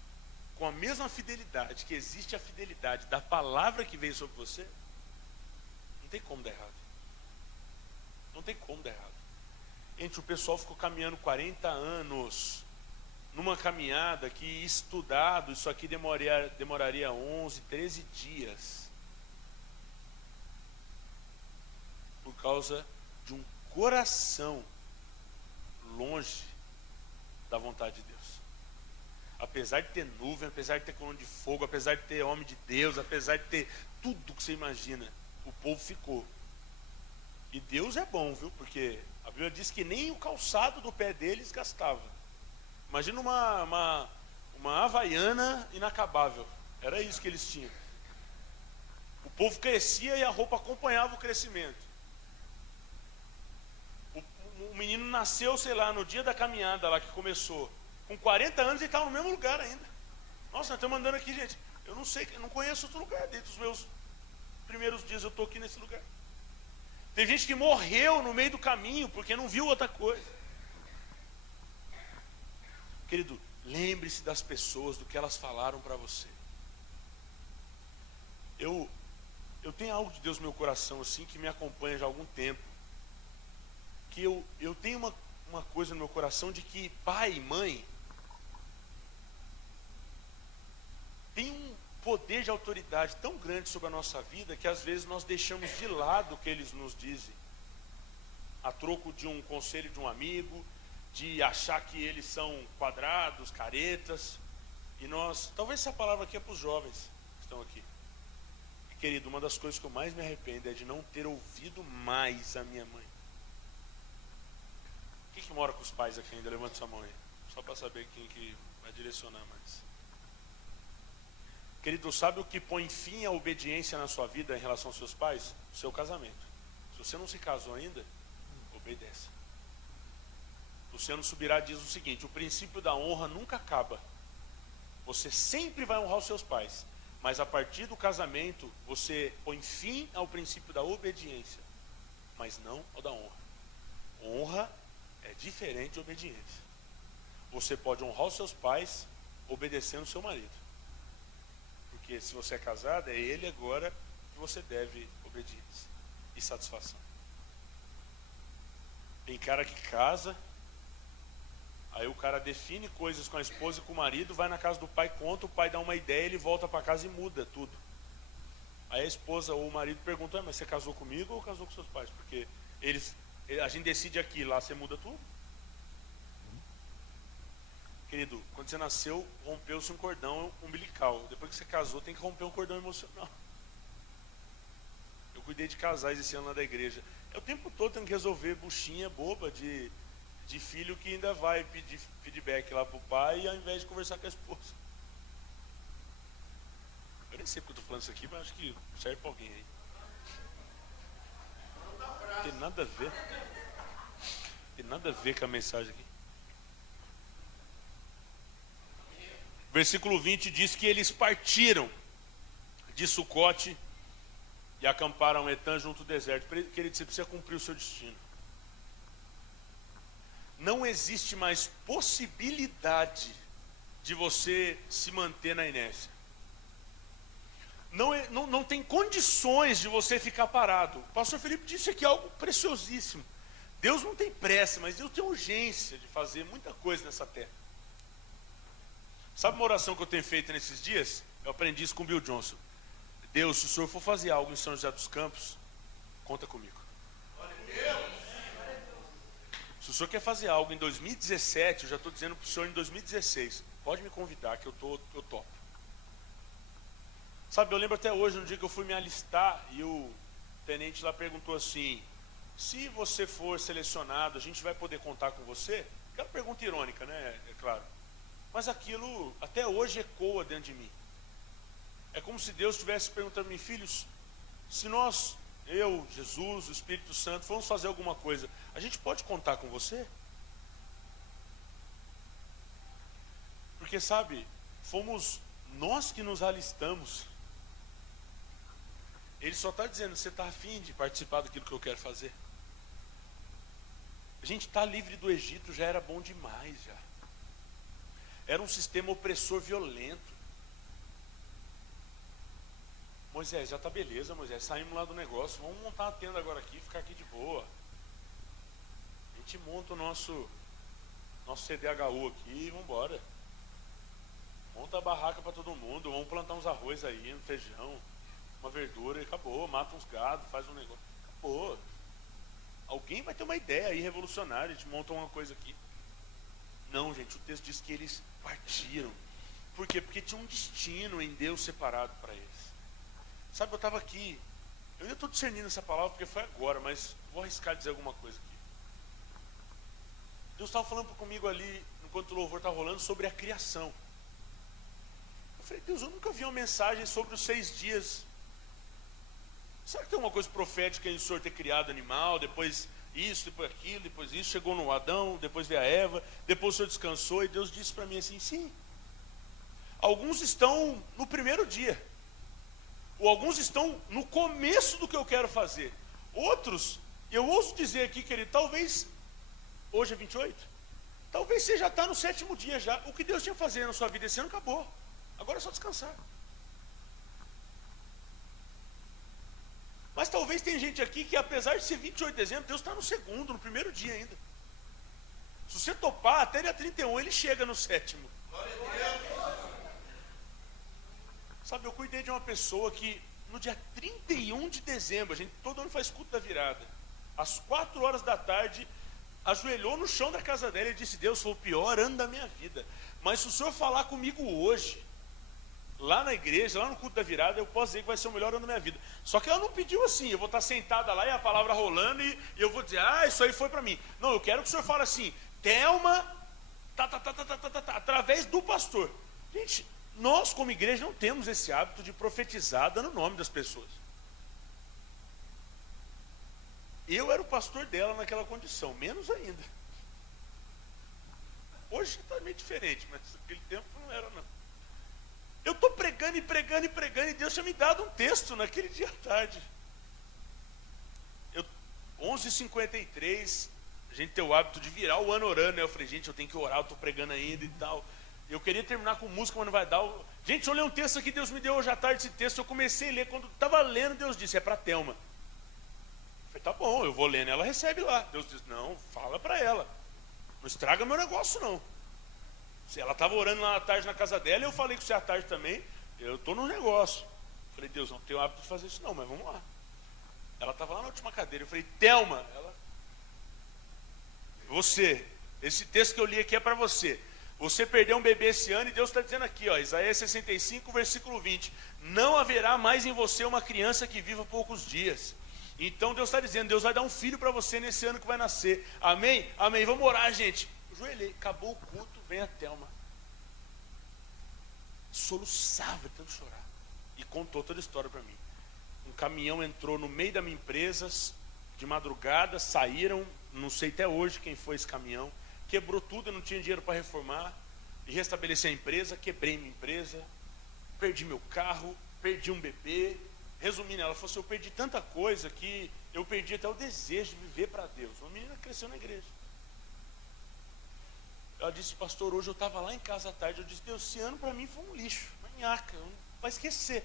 com a mesma fidelidade que existe a fidelidade da palavra que veio sobre você, não tem como dar errado. Não tem como dar errado. Gente, o pessoal ficou caminhando 40 anos numa caminhada que, estudado, isso aqui demoraria 11, 13 dias. Por causa de um coração longe da vontade de Deus. Apesar de ter nuvem, apesar de ter coluna de fogo, apesar de ter homem de Deus, apesar de ter tudo que você imagina, o povo ficou. E Deus é bom, viu? Porque a Bíblia diz que nem o calçado do pé deles gastava. Imagina uma havaiana inacabável. Era isso que eles tinham. O povo crescia e a roupa acompanhava o crescimento. O menino nasceu, sei lá, no dia da caminhada lá que começou. Com 40 anos ele estava no mesmo lugar ainda. Nossa, nós estamos andando aqui, gente. Eu não sei, eu não conheço outro lugar. Desde os meus primeiros dias eu estou aqui nesse lugar. Tem gente que morreu no meio do caminho porque não viu outra coisa. Querido, lembre-se das pessoas, do que elas falaram para você. Eu tenho algo de Deus no meu coração assim que me acompanha já há algum tempo. Que eu tenho uma coisa no meu coração de que pai e mãe tem um poder de autoridade tão grande sobre a nossa vida que às vezes nós deixamos de lado o que eles nos dizem, a troco de um conselho de um amigo, de achar que eles são quadrados, caretas. E nós, talvez essa palavra aqui é para os jovens que estão aqui. E, querido, uma das coisas que eu mais me arrependo é de não ter ouvido mais a minha mãe. Quem que mora com os pais aqui ainda? Levanta sua mão aí. Só para saber quem que vai direcionar mais. Querido, sabe o que põe fim à obediência na sua vida em relação aos seus pais? O seu casamento. Se você não se casou ainda, obedeça. Luciano Subirá diz o seguinte: o princípio da honra nunca acaba. Você sempre vai honrar os seus pais, mas a partir do casamento você põe fim ao princípio da obediência, mas não ao da honra. Honra é diferente de obediência. Você pode honrar os seus pais obedecendo o seu marido. Porque se você é casado, é ele agora que você deve obediência e satisfação. Tem cara que casa, aí o cara define coisas com a esposa e com o marido, vai na casa do pai, conta, o pai dá uma ideia, ele volta para casa e muda tudo. Aí a esposa ou o marido pergunta: mas você casou comigo ou casou com seus pais? Porque a gente decide aqui, lá você muda tudo. Querido, quando você nasceu, rompeu-se um cordão umbilical. Depois que você casou, tem que romper um cordão emocional. Eu cuidei de casais esse ano lá da igreja. O tempo todo tendo que resolver buchinha boba de de filho que ainda vai pedir feedback lá pro pai ao invés de conversar com a esposa. Eu nem sei porque eu estou falando isso aqui, mas acho que serve para alguém aí. Não tem nada a ver. Tem nada a ver com a mensagem aqui. Versículo 20 diz que eles partiram de Sucote e acamparam em Etã junto ao deserto. Querido, você precisa cumprir o seu destino. Não existe mais possibilidade de você se manter na inércia. Não tem condições de você ficar parado. O pastor Felipe disse aqui algo preciosíssimo. Deus não tem pressa, mas Deus tem urgência de fazer muita coisa nessa terra. Sabe uma oração que eu tenho feito nesses dias? Eu aprendi isso com Bill Johnson. Deus, se o Senhor for fazer algo em São José dos Campos, conta comigo. Se o Senhor quer fazer algo em 2017, eu já estou dizendo para o Senhor em 2016, pode me convidar que eu topo. Sabe, eu lembro até hoje, no dia que eu fui me alistar, e o tenente lá perguntou assim, se você for selecionado, a gente vai poder contar com você? Aquela pergunta irônica, né? É claro. Mas aquilo até hoje ecoa dentro de mim. É como se Deus estivesse perguntando a mim, filhos, se nós, eu, Jesus, o Espírito Santo, formos fazer alguma coisa, a gente pode contar com você? Porque sabe, fomos nós que nos alistamos. Ele só está dizendo, você está afim de participar daquilo que eu quero fazer? A gente está livre do Egito, já era bom demais já. Era um sistema opressor violento. Moisés, já está beleza, Moisés, saímos lá do negócio, vamos montar uma tenda agora aqui, ficar aqui de boa. A gente monta o nosso CDHU aqui e vamos embora. Monta a barraca para todo mundo, vamos plantar uns arroz aí, um feijão, uma verdura e acabou, mata uns gados, faz um negócio, acabou. Alguém vai ter uma ideia aí revolucionária, a gente monta uma coisa aqui. Não, gente, o texto diz que eles partiram. Por quê? Porque tinha um destino em Deus separado para eles. Sabe, eu estava aqui, eu ainda estou discernindo essa palavra porque foi agora, mas vou arriscar dizer alguma coisa aqui. Deus estava falando comigo ali, enquanto o louvor está rolando, sobre a criação. Eu falei, Deus, eu nunca vi uma mensagem sobre os 6 dias. Será que tem uma coisa profética em o Senhor ter criado animal, depois isso, depois aquilo, depois isso, chegou no Adão, depois veio a Eva, depois o Senhor descansou e Deus disse para mim assim, sim. Alguns estão no primeiro dia, ou alguns estão no começo do que eu quero fazer. Outros, eu ouso dizer aqui, querido, talvez, hoje é 28, talvez você já está no 7º dia já. O que Deus tinha fazer na sua vida esse ano acabou, agora é só descansar. Mas talvez tem gente aqui que apesar de ser 28 de dezembro, Deus está no 2º, no primeiro dia ainda. Se você topar, até dia 31 ele chega no 7º. Sabe, eu cuidei de uma pessoa que no dia 31 de dezembro, a gente todo ano faz culto da virada, às 4 horas da tarde, ajoelhou no chão da casa dela e disse, Deus, foi o pior ano da minha vida, mas se o Senhor falar comigo hoje, lá na igreja, lá no culto da virada, eu posso dizer que vai ser o melhor ano da minha vida. Só que ela não pediu assim, eu vou estar sentada lá e a palavra rolando e eu vou dizer, isso aí foi para mim. Não, eu quero que o Senhor fale assim, Thelma, através do pastor. Gente, nós como igreja não temos esse hábito de profetizar dando o nome das pessoas. Eu era o pastor dela naquela condição, menos ainda. Hoje está meio diferente, mas naquele tempo não era não. Eu estou pregando e Deus tinha me dado um texto naquele dia à tarde. 11h53, a gente tem o hábito de virar o ano orando, né? Eu falei, gente, eu tenho que orar, eu estou pregando ainda e tal. Eu queria terminar com música, mas não vai dar. Gente, eu li um texto aqui, Deus me deu hoje à tarde esse texto, eu comecei a ler, quando estava lendo, Deus disse, é para Thelma. Eu falei, tá bom, eu vou lendo, ela recebe lá. Deus disse, não, fala para ela, não estraga meu negócio não. Se ela estava orando lá à tarde na casa dela, eu falei com você à tarde também, eu estou no negócio. Eu falei, Deus, não tenho o hábito de fazer isso não, mas vamos lá. Ela estava lá na última cadeira, eu falei, Thelma, você, esse texto que eu li aqui é para você. Você perdeu um bebê esse ano e Deus está dizendo aqui, ó, Isaías 65, versículo 20. Não haverá mais em você uma criança que viva poucos dias. Então Deus está dizendo, Deus vai dar um filho para você nesse ano que vai nascer. Amém? Amém. Vamos orar, gente. Joelhei, acabou o culto, vem a Thelma. Soluçava, tanto chorar. E contou toda a história para mim. Um caminhão entrou no meio da minha empresa, de madrugada, saíram, não sei até hoje quem foi esse caminhão, quebrou tudo, eu não tinha dinheiro para reformar, e restabelecer a empresa, quebrei minha empresa, perdi meu carro, perdi um bebê. Resumindo, ela falou assim, eu perdi tanta coisa que eu perdi até o desejo de viver para Deus. Uma menina cresceu na igreja. Ela disse, pastor, hoje eu estava lá em casa à tarde, eu disse, Deus, esse ano para mim foi um lixo, uma nhaca, vai esquecer.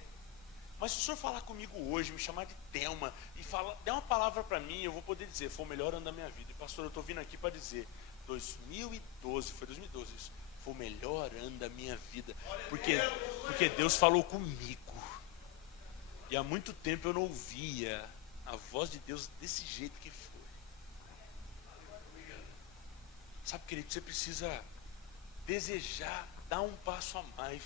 Mas se o senhor falar comigo hoje, me chamar de Thelma, e der uma palavra para mim, eu vou poder dizer, foi o melhor ano da minha vida. E pastor, eu estou vindo aqui para dizer, 2012, foi 2012 isso, foi o melhor ano da minha vida. Porque Deus falou comigo. E há muito tempo eu não ouvia a voz de Deus desse jeito que foi. Sabe, querido, você precisa desejar, dar um passo a mais,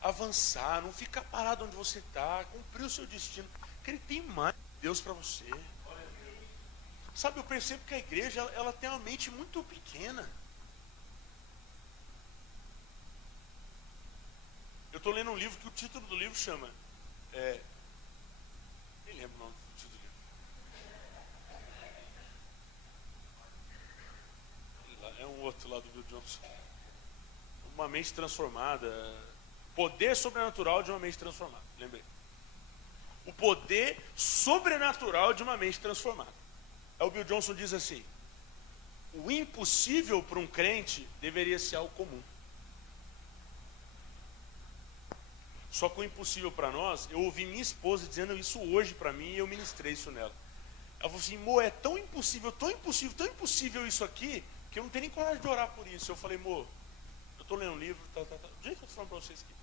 avançar, não ficar parado onde você está, cumprir o seu destino. Querido, tem mais Deus para você. Sabe, eu percebo que a igreja, ela tem uma mente muito pequena. Eu estou lendo um livro que o título do livro chama... nem lembro o nome do título do livro. É um outro lá do Bill Johnson. Uma mente transformada. Poder sobrenatural de uma mente transformada. Lembrei. O poder sobrenatural de uma mente transformada. Aí o Bill Johnson diz assim: o impossível para um crente deveria ser algo comum. Só que o impossível para nós, eu ouvi minha esposa dizendo isso hoje para mim e eu ministrei isso nela. Ela falou assim, Mo, é tão impossível isso aqui, que eu não tenho nem coragem de orar por isso. Eu falei, Mo, eu estou lendo um livro, do jeito que eu estou falando para vocês aqui,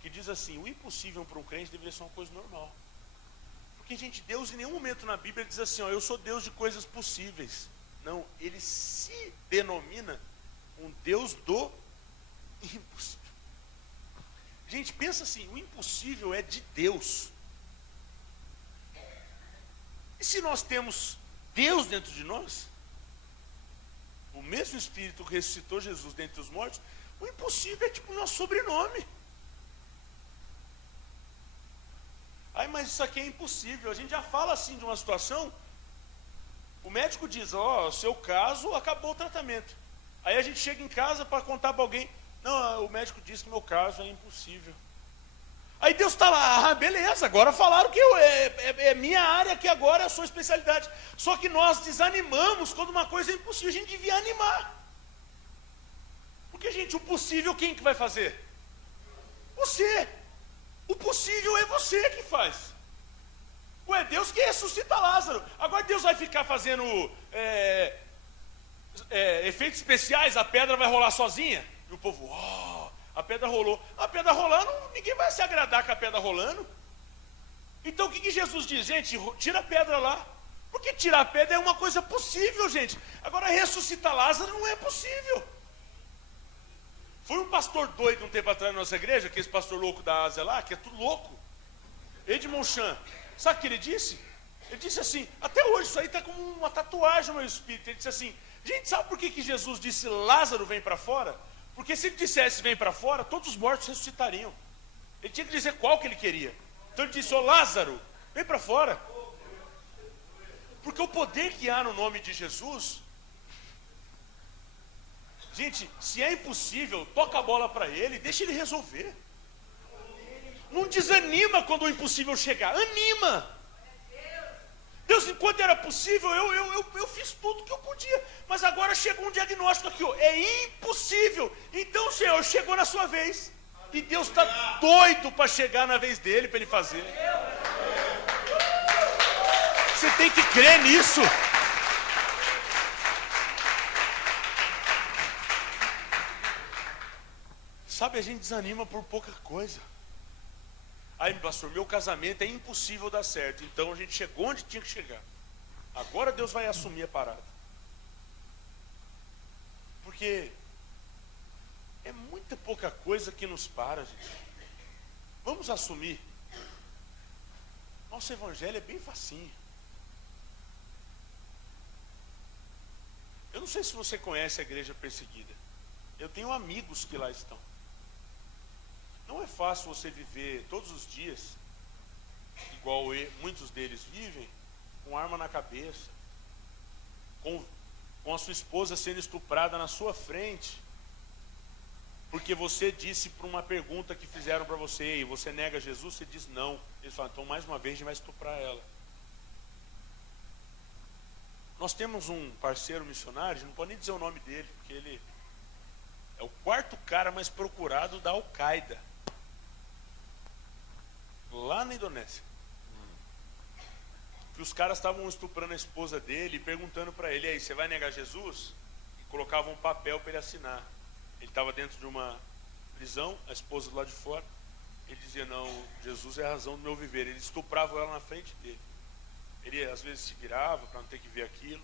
que diz assim, o impossível para um crente deveria ser uma coisa normal. Porque, gente, Deus em nenhum momento na Bíblia diz assim, ó, eu sou Deus de coisas possíveis. Não, ele se denomina um Deus do impossível. Gente, pensa assim, o impossível é de Deus. E se nós temos Deus dentro de nós, o mesmo Espírito que ressuscitou Jesus dentre os mortos, o impossível é tipo o nosso sobrenome. Ai, mas isso aqui é impossível. A gente já fala assim de uma situação, o médico diz, ó, seu caso, acabou o tratamento. Aí a gente chega em casa para contar para alguém, não, o médico disse que meu caso é impossível. Aí Deus está lá, beleza, agora falaram que é minha área, que agora é a sua especialidade. Só que nós desanimamos quando uma coisa é impossível, a gente devia animar. Porque, gente, o possível quem que vai fazer? Você. O possível é você que faz. Ué, Deus que ressuscita Lázaro. Agora Deus vai ficar fazendo efeitos especiais, a pedra vai rolar sozinha? E o povo, a pedra rolou. A pedra rolando, ninguém vai se agradar com a pedra rolando. Então o que Jesus diz? Gente, tira a pedra lá. Porque tirar a pedra é uma coisa possível, gente. Agora ressuscitar Lázaro não é possível. Foi um pastor doido um tempo atrás na nossa igreja, que esse pastor louco da Ásia lá, que é tudo louco. Edmond Chan. Sabe o que ele disse? Ele disse assim, até hoje isso aí está como uma tatuagem no meu espírito. Ele disse assim, gente, sabe por que Jesus disse Lázaro vem para fora? Porque se ele dissesse vem para fora, todos os mortos ressuscitariam. Ele tinha que dizer qual que ele queria. Então ele disse, Lázaro, vem para fora. Porque o poder que há no nome de Jesus, gente, se é impossível, toca a bola para ele, deixa ele resolver. Não desanima quando o impossível chegar, anima. Deus, enquanto era possível, eu fiz tudo que eu podia. Mas agora chegou um diagnóstico aqui, ó, é impossível. Então, Senhor, chegou na sua vez. E Deus está doido para chegar na vez dele, para ele fazer. Você tem que crer nisso. Sabe, a gente desanima por pouca coisa. Aí, pastor, meu casamento é impossível dar certo. Então a gente chegou onde tinha que chegar. Agora Deus vai assumir a parada. Porque é muita pouca coisa que nos para, gente. Vamos assumir. Nosso evangelho é bem facinho. Eu não sei se você conhece a igreja perseguida. Eu tenho amigos que lá estão. Não é fácil você viver todos os dias, igual muitos deles vivem, com arma na cabeça, com a sua esposa sendo estuprada na sua frente, porque você disse para uma pergunta que fizeram para você, e você nega Jesus, você diz não. Eles falam, então mais uma vez a gente vai estuprar ela. Nós temos um parceiro missionário, não pode nem dizer o nome dele, porque ele é o quarto cara mais procurado da Al-Qaeda, lá na Indonésia. Que os caras estavam estuprando a esposa dele e perguntando para ele, aí, você vai negar Jesus? E colocavam um papel para ele assinar. Ele estava dentro de uma prisão, a esposa do lado de fora. Ele dizia, não, Jesus é a razão do meu viver. Ele estuprava ela na frente dele. Ele às vezes se virava para não ter que ver aquilo.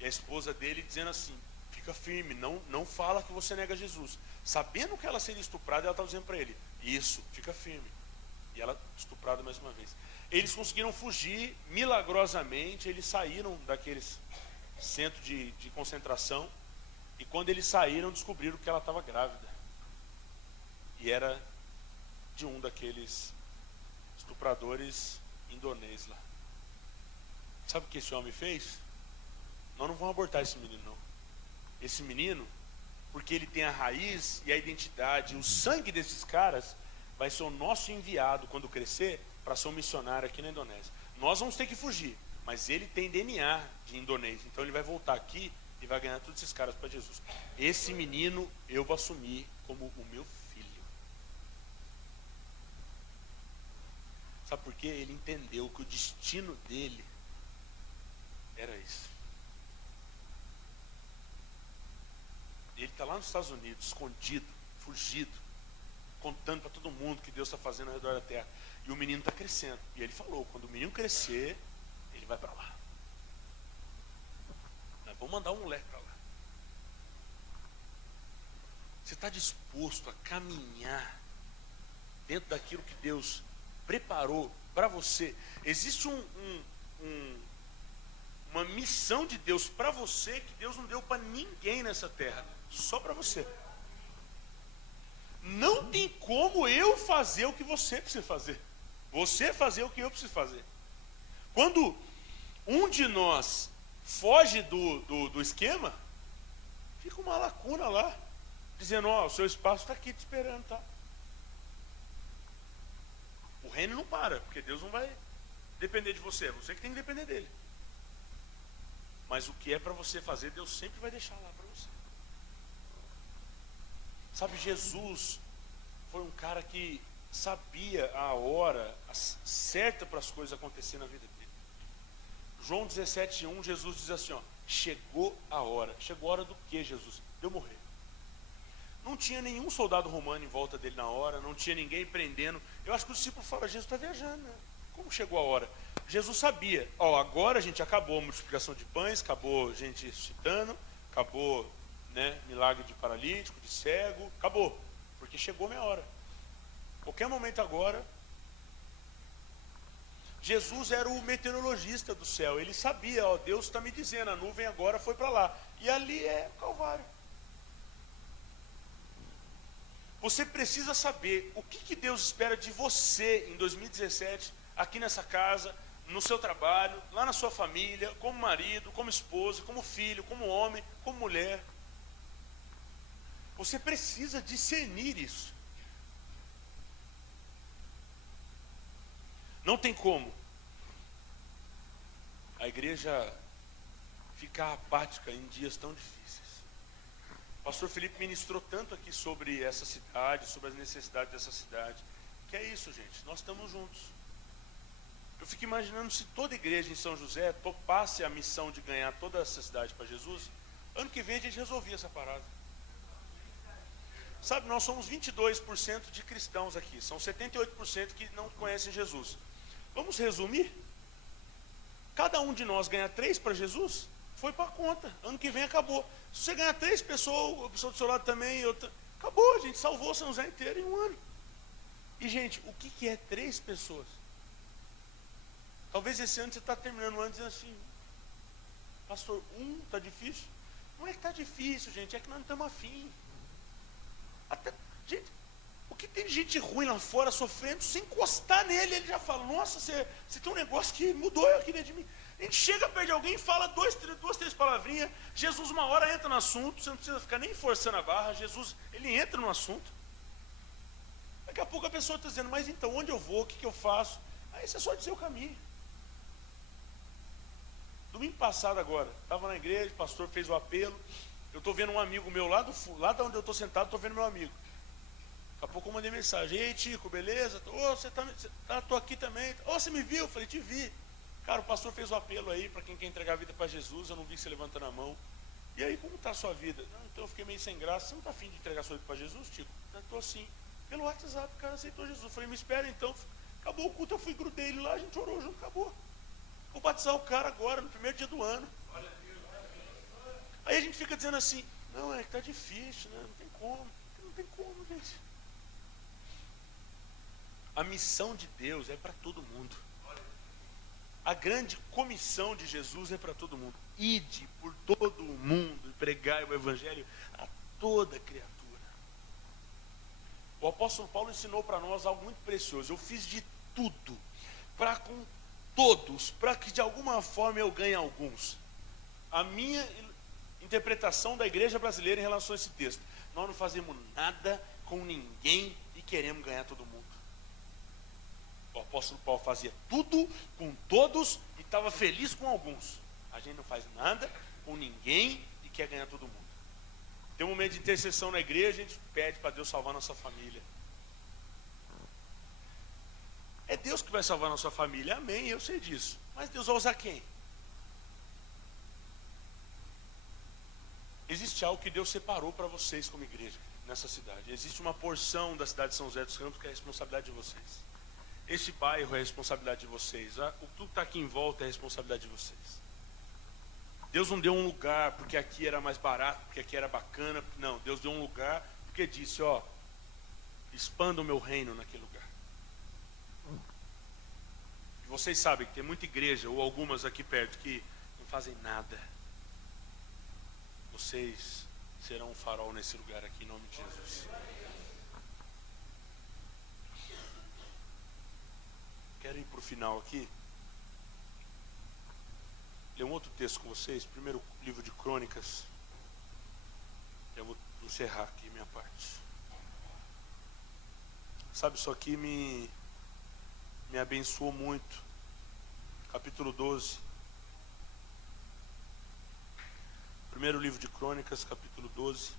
E a esposa dele dizendo assim, fica firme, não fala que você nega Jesus. Sabendo que ela seria estuprada, ela estava dizendo para ele, isso, fica firme. E ela estuprada mais uma vez. Eles conseguiram fugir milagrosamente, eles saíram daqueles centros de concentração. E quando eles saíram, descobriram que ela estava grávida. E era de um daqueles estupradores indonésios lá. Sabe o que esse homem fez? Nós não vamos abortar esse menino, não. Esse menino, porque ele tem a raiz e a identidade, o sangue desses caras vai ser o nosso enviado quando crescer para ser um missionário aqui na Indonésia. Nós vamos ter que fugir, mas ele tem DNA de indonês, então ele vai voltar aqui e vai ganhar todos esses caras para Jesus. Esse menino eu vou assumir como o meu filho. Sabe por quê? Ele entendeu que o destino dele era isso. Ele está lá nos Estados Unidos, escondido, fugido, contando para todo mundo que Deus está fazendo ao redor da terra. E o menino está crescendo. E ele falou, quando o menino crescer, ele vai para lá. Nós vamos mandar um moleque para lá. Você está disposto a caminhar dentro daquilo que Deus preparou para você? Existe uma missão de Deus para você que Deus não deu para ninguém nessa terra, só para você. Não tem como eu fazer o que você precisa fazer, você fazer o que eu preciso fazer. Quando um de nós foge do esquema, fica uma lacuna lá, dizendo, ó, o seu espaço está aqui te esperando, tá? O reino não para, porque Deus não vai depender de você, é você que tem que depender dele. Mas o que é para você fazer, Deus sempre vai deixar lá para você. Sabe, Jesus foi um cara que sabia a hora certa para as coisas acontecerem na vida dele. João 17:1, Jesus diz assim, ó, chegou a hora. Chegou a hora do que, Jesus? De eu morrer. Não tinha nenhum soldado romano em volta dele na hora, não tinha ninguém prendendo. Eu acho que o discípulo fala, Jesus está viajando, né? Como chegou a hora? Jesus sabia, ó, agora a gente acabou a multiplicação de pães, acabou a gente ressuscitando, acabou, né, milagre de paralítico, de cego, acabou, porque chegou a minha hora. Qualquer momento agora. Jesus era o meteorologista do céu, ele sabia, ó, Deus está me dizendo, a nuvem agora foi para lá, e ali é o Calvário. Você precisa saber o que Deus espera de você em 2017, aqui nessa casa, no seu trabalho, lá na sua família, como marido, como esposa, como filho, como homem, como mulher. Você precisa discernir isso. Não tem como a igreja ficar apática em dias tão difíceis. O pastor Felipe ministrou tanto aqui sobre essa cidade, sobre as necessidades dessa cidade, que é isso, gente, nós estamos juntos. Eu fico imaginando se toda igreja em São José topasse a missão de ganhar toda essa cidade para Jesus, ano que vem a gente resolvia essa parada. Sabe, nós somos 22% de cristãos aqui, são 78% que não conhecem Jesus. Vamos resumir? Cada um de nós ganha 3 para Jesus, foi para a conta, ano que vem acabou. Se você ganhar 3 pessoas, a pessoa do seu lado também, outra, acabou, a gente salvou São José inteiro em um ano. E gente, o que é 3 pessoas? Talvez esse ano você está terminando o ano dizendo assim, pastor, está difícil. Não é que está difícil, gente, é que nós não estamos afim. Gente, o que tem de gente ruim lá fora sofrendo, se encostar nele, ele já fala, nossa, você tem um negócio que mudou aqui dentro de mim. A gente chega perto de alguém, fala duas, três palavrinhas, Jesus uma hora entra no assunto, você não precisa ficar nem forçando a barra, Jesus, ele entra no assunto. Daqui a pouco a pessoa está dizendo, mas então, onde eu vou, o que eu faço? Aí você só dizer o caminho. Domingo passado agora, estava na igreja, o pastor fez o apelo, eu estou vendo um amigo meu lá de onde eu estou sentado, estou vendo meu amigo. Daqui a pouco eu mandei mensagem, ei Tico, beleza? Você tô aqui também. Você me viu? Eu falei, te vi. Cara, o pastor fez o apelo aí para quem quer entregar a vida para Jesus, eu não vi você levantando a mão. E aí, como está a sua vida? Não, então eu fiquei meio sem graça, você não está afim de entregar a sua vida para Jesus, Tico? Eu estou assim. Pelo WhatsApp, o cara aceitou Jesus. Eu falei, me espera então. Acabou o culto, eu fui, grudei ele lá, a gente orou junto, acabou. Vou batizar o cara agora, no primeiro dia do ano. Aí a gente fica dizendo assim, não, é que está difícil, né? Não tem como. Não tem como, gente. A missão de Deus é para todo mundo. A grande comissão de Jesus é para todo mundo. Ide por todo o mundo e pregai o evangelho a toda criatura. O apóstolo Paulo ensinou para nós algo muito precioso. Eu fiz de tudo para com todos, para que de alguma forma eu ganhe alguns. A minha interpretação da igreja brasileira em relação a esse texto: nós não fazemos nada com ninguém e queremos ganhar todo mundo. O apóstolo Paulo fazia tudo com todos e estava feliz com alguns. A gente não faz nada com ninguém e quer ganhar todo mundo. Tem um momento de intercessão na igreja, a gente pede para Deus salvar nossa família. É Deus que vai salvar nossa família, amém, eu sei disso. Mas Deus vai usar quem? Existe algo que Deus separou para vocês como igreja nessa cidade. Existe uma porção da cidade de São José dos Campos que é a responsabilidade de vocês. Esse bairro é a responsabilidade de vocês. O que está aqui em volta é a responsabilidade de vocês. Deus não deu um lugar porque aqui era mais barato, porque aqui era bacana. Não, Deus deu um lugar porque disse, expanda o meu reino naquele lugar. E vocês sabem que tem muita igreja, ou algumas aqui perto, que não fazem nada. Vocês serão um farol nesse lugar aqui, em nome de Jesus. Quero ir para o final aqui. Ler um outro texto com vocês. Primeiro livro de Crônicas. Eu vou encerrar aqui minha parte. Sabe, isso aqui me abençoou muito. Capítulo 12. Primeiro livro de Crônicas, capítulo 12.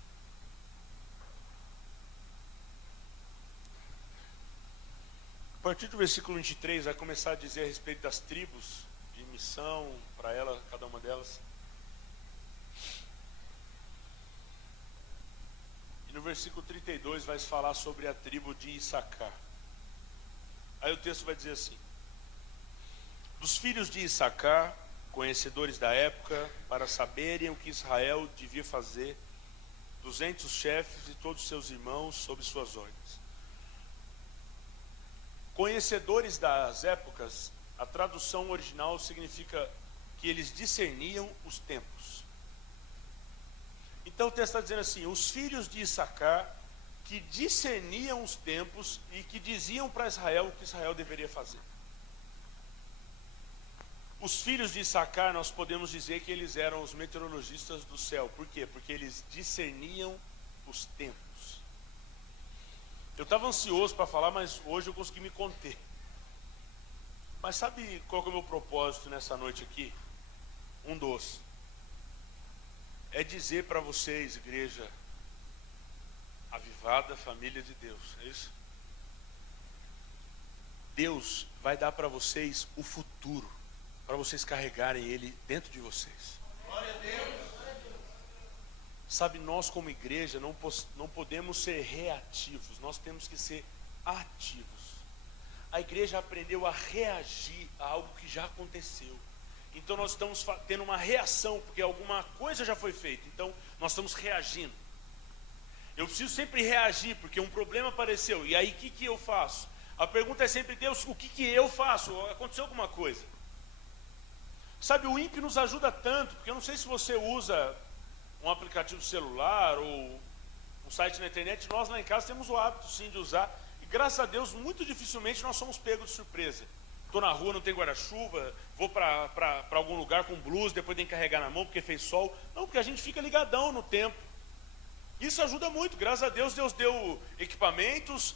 A partir do versículo 23 vai começar a dizer a respeito das tribos de missão para ela, cada uma delas. E no versículo 32 vai falar sobre a tribo de Issacar. Aí o texto vai dizer assim: dos filhos de Issacar, conhecedores da época, para saberem o que Israel devia fazer, 200 chefes e todos seus irmãos sob suas ordens. Conhecedores das épocas, a tradução original significa que eles discerniam os tempos. Então o texto está dizendo assim: os filhos de Issacar, que discerniam os tempos e que diziam para Israel o que Israel deveria fazer. Os filhos de Issacar, nós podemos dizer que eles eram os meteorologistas do céu. Por quê? Porque eles discerniam os tempos. Eu estava ansioso para falar, mas hoje eu consegui me conter. Mas sabe qual que é o meu propósito nessa noite aqui? Um dos. É dizer para vocês, igreja avivada, família de Deus, é isso? Deus vai dar para vocês o futuro, para vocês carregarem ele dentro de vocês. Glória a Deus. Sabe, nós como igreja não podemos ser reativos, nós temos que ser ativos. A igreja aprendeu a reagir a algo que já aconteceu. Então nós estamos tendo uma reação, porque alguma coisa já foi feita. Então nós estamos reagindo. Eu preciso sempre reagir, porque um problema apareceu. E aí o que eu faço? A pergunta é sempre: Deus, o que eu faço? Aconteceu alguma coisa. Sabe, o ímpio nos ajuda tanto, porque eu não sei se você usa um aplicativo celular ou um site na internet, nós lá em casa temos o hábito sim de usar. E graças a Deus, muito dificilmente nós somos pegos de surpresa. Estou na rua, não tem guarda-chuva, vou para algum lugar com blusa, depois tem que carregar na mão porque fez sol. Não, porque a gente fica ligadão no tempo. Isso ajuda muito, graças a Deus, Deus deu equipamentos,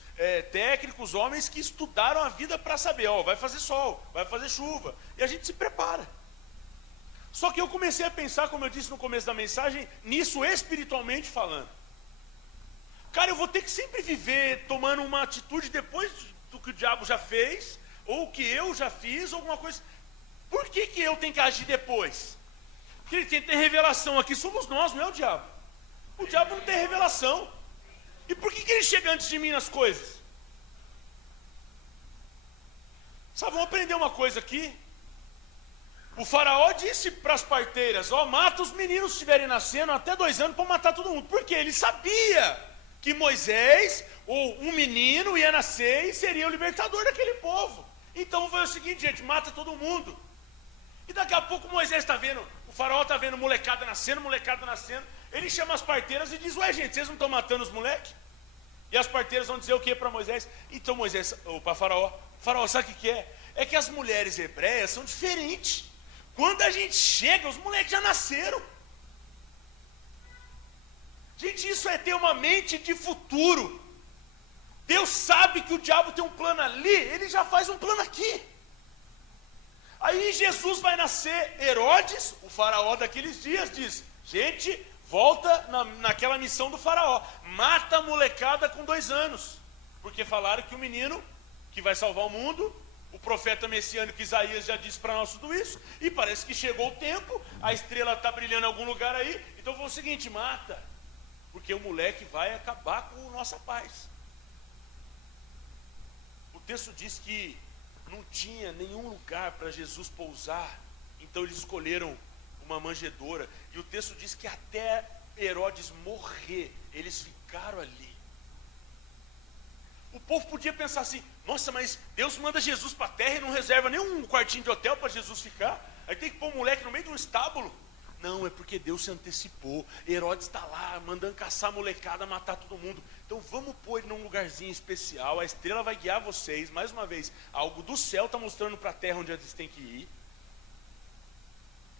técnicos, homens que estudaram a vida para saber, ó, vai fazer sol, vai fazer chuva, e a gente se prepara. Só que eu comecei a pensar, como eu disse no começo da mensagem, nisso espiritualmente falando. Cara, eu vou ter que sempre viver tomando uma atitude depois do que o diabo já fez, ou o que eu já fiz, alguma coisa. Por que eu tenho que agir depois? Porque ele tem que ter revelação, aqui somos nós, não é o diabo. O diabo não tem revelação. E por que ele chega antes de mim nas coisas? Sabe, vamos aprender uma coisa aqui. O faraó disse para as parteiras, ó, mata os meninos que estiverem nascendo até 2 anos para matar todo mundo. Por quê? Ele sabia que Moisés, ou um menino, ia nascer e seria o libertador daquele povo. Então foi o seguinte, gente, mata todo mundo. E daqui a pouco Moisés está vendo, o faraó está vendo molecada nascendo. Ele chama as parteiras e diz, ué gente, vocês não estão matando os moleques? E as parteiras vão dizer o que para Moisés? Então Moisés, ou para Faraó, sabe o que é? É que as mulheres hebreias são diferentes. Quando a gente chega, os moleques já nasceram. Gente, isso é ter uma mente de futuro. Deus sabe que o diabo tem um plano ali, ele já faz um plano aqui. Aí Jesus vai nascer, Herodes, o faraó daqueles dias, diz, gente, volta naquela missão do faraó, mata a molecada com 2 anos, porque falaram que o menino que vai salvar o mundo, o profeta messiânico Isaías já disse para nós tudo isso, e parece que chegou o tempo, a estrela está brilhando em algum lugar aí, então foi o seguinte, mata, porque o moleque vai acabar com a nossa paz. O texto diz que não tinha nenhum lugar para Jesus pousar, então eles escolheram uma manjedoura, e o texto diz que até Herodes morrer, eles ficaram ali. O povo podia pensar assim, nossa, mas Deus manda Jesus para a terra e não reserva nenhum quartinho de hotel para Jesus ficar, aí tem que pôr um moleque no meio de um estábulo. Não, é porque Deus se antecipou, Herodes está lá, mandando caçar a molecada, matar todo mundo, então vamos pôr ele num lugarzinho especial, a estrela vai guiar vocês, mais uma vez, algo do céu está mostrando para a terra onde eles têm que ir,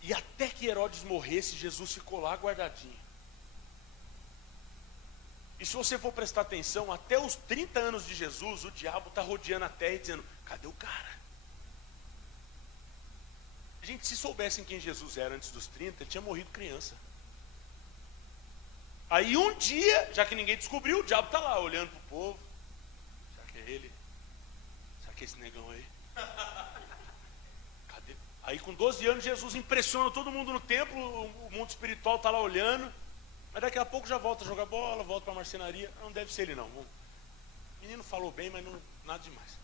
e até que Herodes morresse, Jesus ficou lá guardadinho. E se você for prestar atenção, até os 30 anos de Jesus, o diabo está rodeando a terra e dizendo, cadê o cara? Gente, se soubessem quem Jesus era antes dos 30, ele tinha morrido criança. Aí um dia, já que ninguém descobriu, o diabo está lá, olhando para o povo. Será que é ele? Será que é esse negão aí? Cadê? Aí com 12 anos, Jesus impressiona todo mundo no templo, o mundo espiritual está lá olhando. Mas daqui a pouco já volta a jogar bola, volta para a marcenaria. Não deve ser ele não. O menino falou bem, mas não, nada demais.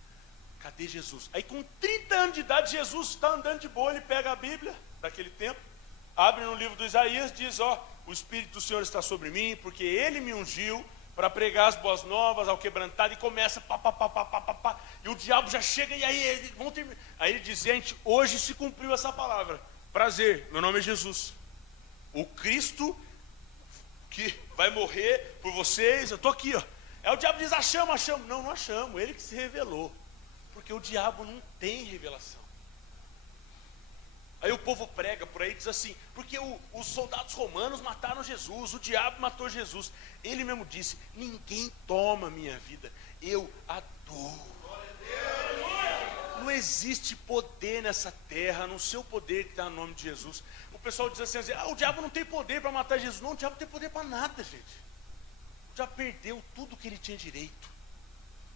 Cadê Jesus? Aí com 30 anos de idade, Jesus está andando de boa, ele pega a Bíblia daquele tempo, abre no livro do Isaías, diz, ó, o Espírito do Senhor está sobre mim, porque Ele me ungiu para pregar as boas novas ao quebrantado, e começa, pá, e o diabo já chega, e aí, aí ele diz, gente, hoje se cumpriu essa palavra, prazer, meu nome é Jesus, o Cristo que vai morrer por vocês, eu estou aqui, ó. Aí o diabo diz, achamos, não achamos, ele que se revelou. Porque o diabo não tem revelação. Aí o povo prega por aí e diz assim, porque os soldados romanos mataram Jesus, o diabo matou Jesus. Ele mesmo disse, ninguém toma minha vida, eu a dou. Não existe poder nessa terra, a não ser o poder que está no nome de Jesus. O pessoal diz assim, o diabo não tem poder para matar Jesus. Não, o diabo não tem poder para nada, gente. O diabo perdeu tudo que ele tinha direito.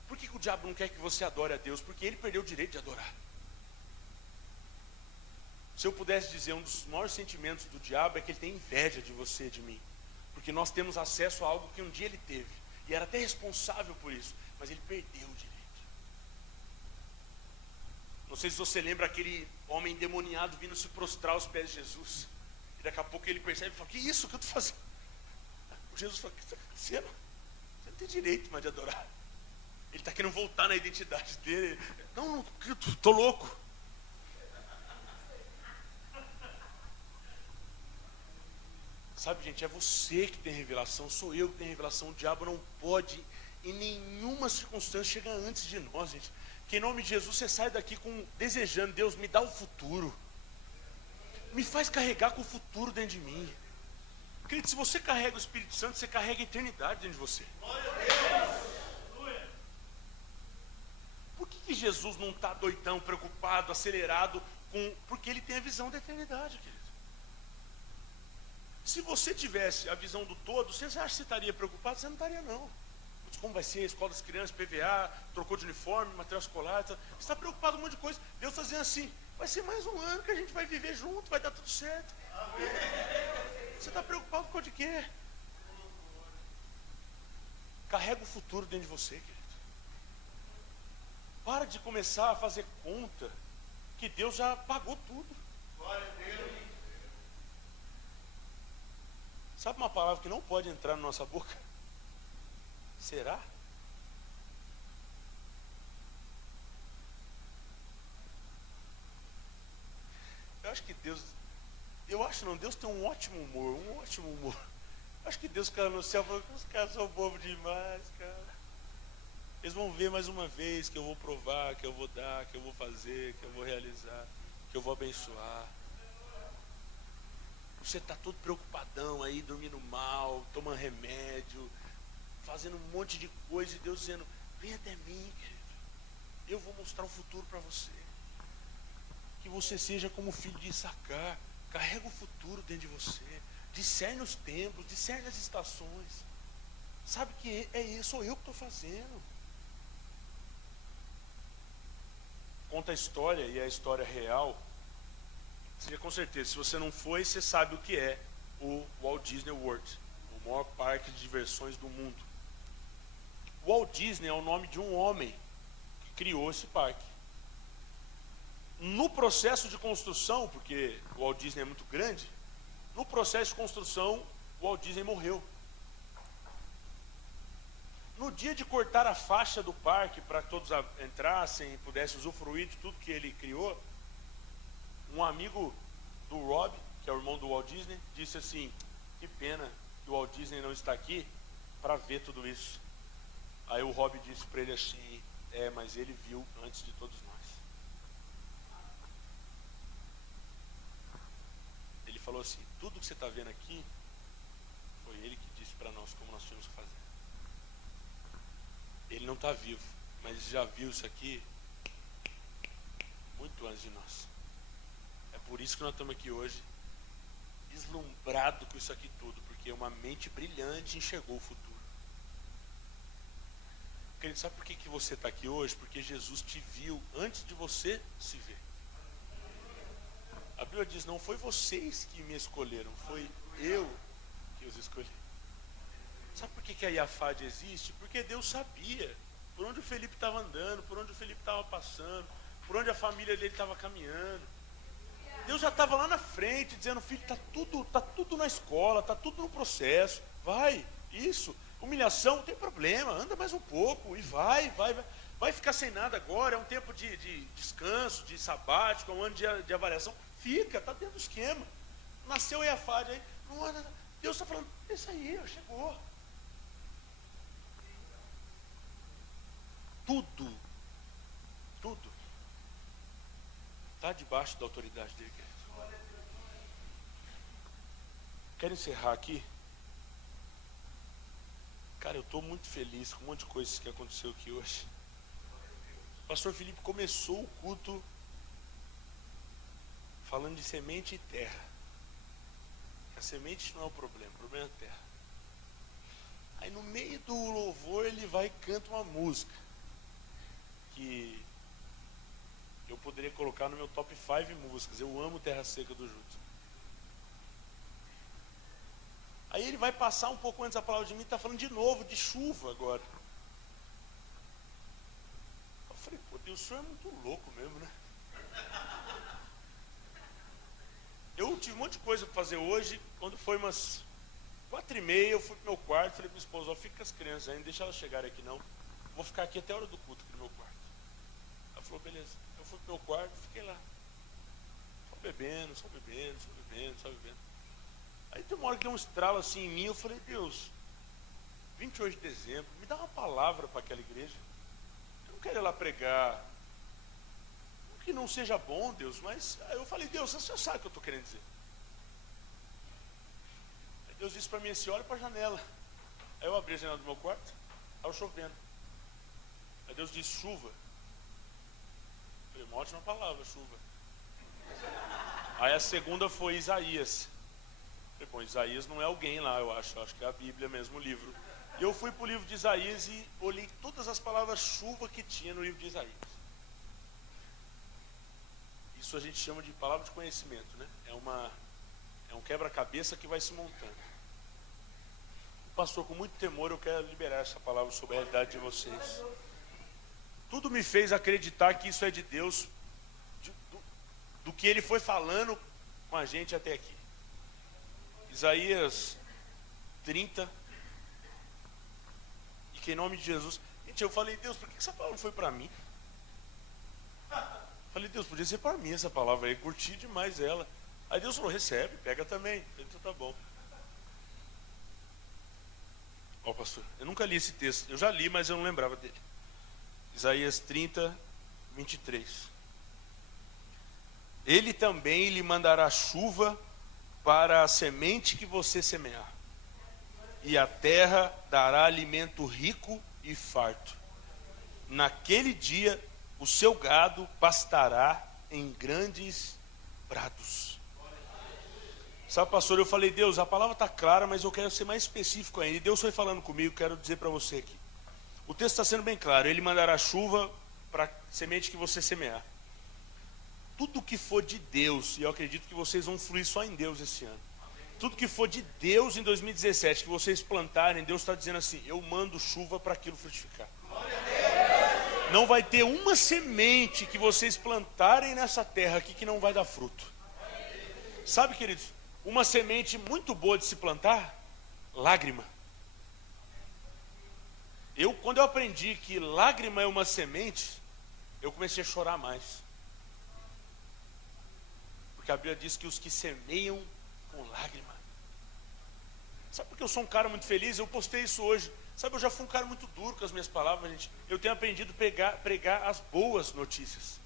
Por que o diabo não quer que você adore a Deus? Porque ele perdeu o direito de adorar. Se eu pudesse dizer, um dos maiores sentimentos do diabo é que ele tem inveja de você, de mim. Porque nós temos acesso a algo que um dia ele teve. E era até responsável por isso. Mas ele perdeu o direito. Não sei se você lembra aquele homem endemoniado vindo se prostrar aos pés de Jesus. E daqui a pouco ele percebe e fala, que isso que eu estou fazendo? O Jesus fala, o que está acontecendo? Você não tem direito mais de adorar. Ele está querendo voltar na identidade dele. Não, eu estou louco. Sabe, gente, é você que tem revelação, sou eu que tenho revelação. O diabo não pode, em nenhuma circunstância, chegar antes de nós, gente. Que em nome de Jesus você sai daqui desejando, Deus, me dá o futuro. Me faz carregar com o futuro dentro de mim. Querido, se você carrega o Espírito Santo, você carrega a eternidade dentro de você. Por que Jesus não está doidão, preocupado, acelerado, porque ele tem a visão da eternidade, querido? Se você tivesse a visão do todo, você acha que você estaria preocupado? Você não estaria, não. Como vai ser a escola das crianças, PVA, trocou de uniforme, material escolar, você está preocupado com um monte de coisa. Deus está dizendo assim, vai ser mais um ano que a gente vai viver junto, vai dar tudo certo. Você está preocupado com o de quê? Carrega o futuro dentro de você, querido. Para de começar a fazer conta que Deus já pagou tudo. Glória a Deus. Sabe uma palavra que não pode entrar na nossa boca? Será? Eu acho que Deus, Deus tem um ótimo humor. Acho que Deus, cara, no céu, falou que os caras são bobos demais, cara. Eles vão ver mais uma vez que eu vou provar, que eu vou dar, que eu vou fazer, que eu vou realizar, que eu vou abençoar. Você está todo preocupadão aí, dormindo mal, tomando remédio, fazendo um monte de coisa, e Deus dizendo, vem até mim, querido. Eu vou mostrar o futuro para você. Que você seja como o filho de Issacar, carrega o futuro dentro de você, discerne os tempos, discerne as estações. Sabe que é isso, sou eu que estou fazendo. Conta a história, e é a história real. Você, com certeza, se você não foi, você sabe o que é o Walt Disney World, o maior parque de diversões do mundo. O Walt Disney é o nome de um homem que criou esse parque. No processo de construção, porque o Walt Disney é muito grande, no processo de construção, o Walt Disney morreu. No dia de cortar a faixa do parque para que todos entrassem e pudessem usufruir de tudo que ele criou, um amigo do Rob, que é o irmão do Walt Disney, disse assim, que pena que o Walt Disney não está aqui para ver tudo isso. Aí o Rob disse para ele assim, mas ele viu antes de todos nós. Ele falou assim, tudo que você está vendo aqui, foi ele que disse para nós como nós tínhamos que fazer. Ele não está vivo, mas já viu isso aqui muito antes de nós. É por isso que nós estamos aqui hoje, deslumbrado com isso aqui tudo, porque uma mente brilhante enxergou o futuro. Querido, sabe por que você está aqui hoje? Porque Jesus te viu antes de você se ver. A Bíblia diz, não foi vocês que me escolheram, foi eu que os escolhi. Sabe por que a Iafade existe? Porque Deus sabia por onde o Felipe estava andando, por onde o Felipe estava passando, por onde a família dele estava caminhando. Deus já estava lá na frente, dizendo, filho, está tudo na escola, está tudo no processo, vai, isso, humilhação, não tem problema, anda mais um pouco, e vai ficar sem nada agora, é um tempo de descanso, de sabático, é um ano de avaliação, fica, está dentro do esquema. Nasceu Iafade aí, Deus está falando, isso aí, chegou. Tudo está debaixo da autoridade dele. Quero encerrar aqui. Cara, eu estou muito feliz com um monte de coisas que aconteceu aqui hoje. O pastor Felipe começou o culto falando de semente e terra. A semente não é o problema é a terra. Aí no meio do louvor ele vai e canta uma música que eu poderia colocar no meu top 5 músicas. Eu amo Terra Seca do Júlio. Aí ele vai passar um pouco antes da palavra de mim, está falando de novo de chuva agora. Eu falei, pô, Deus, o senhor é muito louco mesmo, né? Eu tive um monte de coisa para fazer hoje. Quando foi umas 4h30, eu fui pro meu quarto, falei para minha esposa, fica com as crianças ainda, deixa elas chegarem aqui não. Vou ficar aqui até a hora do culto aqui no meu quarto. Ela falou, beleza. Eu fui pro meu quarto, fiquei lá. Só bebendo. Aí tem uma hora que deu um estralo assim em mim, eu falei, Deus, 28 de dezembro, me dá uma palavra para aquela igreja. Eu não quero ir lá pregar, não que não seja bom, Deus, mas aí eu falei, Deus, você sabe o que eu estou querendo dizer. Aí Deus disse para mim assim, olha para a janela. Aí eu abri a janela do meu quarto, estava chovendo. Aí Deus disse, chuva. Eu falei, uma ótima palavra, chuva. Aí a segunda foi Isaías. Eu falei, bom, Isaías não é alguém lá, eu acho que é a Bíblia mesmo, o livro. E eu fui para o livro de Isaías e olhei todas as palavras chuva que tinha no livro de Isaías. Isso a gente chama de palavra de conhecimento, né? É um quebra-cabeça que vai se montando. Pastor, com muito temor eu quero liberar essa palavra sobre a realidade de vocês. Tudo me fez acreditar que isso é de Deus, do que Ele foi falando com a gente até aqui. Isaías 30. E que em nome de Jesus. Gente, eu falei, Deus, por que essa palavra foi para mim? Falei, Deus, podia ser para mim essa palavra aí, curti demais ela. Aí Deus falou, recebe, pega também. Falei, então tá bom. Ó, pastor, eu nunca li esse texto. Eu já li, mas eu não lembrava dele. Isaías 30, 23. Ele também lhe mandará chuva para a semente que você semear, e a terra dará alimento rico e farto. Naquele dia o seu gado pastará em grandes prados. Sabe, pastor, eu falei, Deus, a palavra está clara, mas eu quero ser mais específico ainda. E Deus foi falando comigo, quero dizer para você aqui. O texto está sendo bem claro, Ele mandará chuva para a semente que você semear. Tudo que for de Deus, e eu acredito que vocês vão fluir só em Deus esse ano. Tudo que for de Deus em 2017, que vocês plantarem, Deus está dizendo assim, eu mando chuva para aquilo frutificar. Não vai ter uma semente que vocês plantarem nessa terra aqui que não vai dar fruto. Sabe, queridos, uma semente muito boa de se plantar, lágrima. Quando eu aprendi que lágrima é uma semente, eu comecei a chorar mais. Porque a Bíblia diz que os que semeiam com lágrima. Sabe porque eu sou um cara muito feliz? Eu postei isso hoje. Sabe, eu já fui um cara muito duro com as minhas palavras, gente. Eu tenho aprendido a pregar as boas notícias.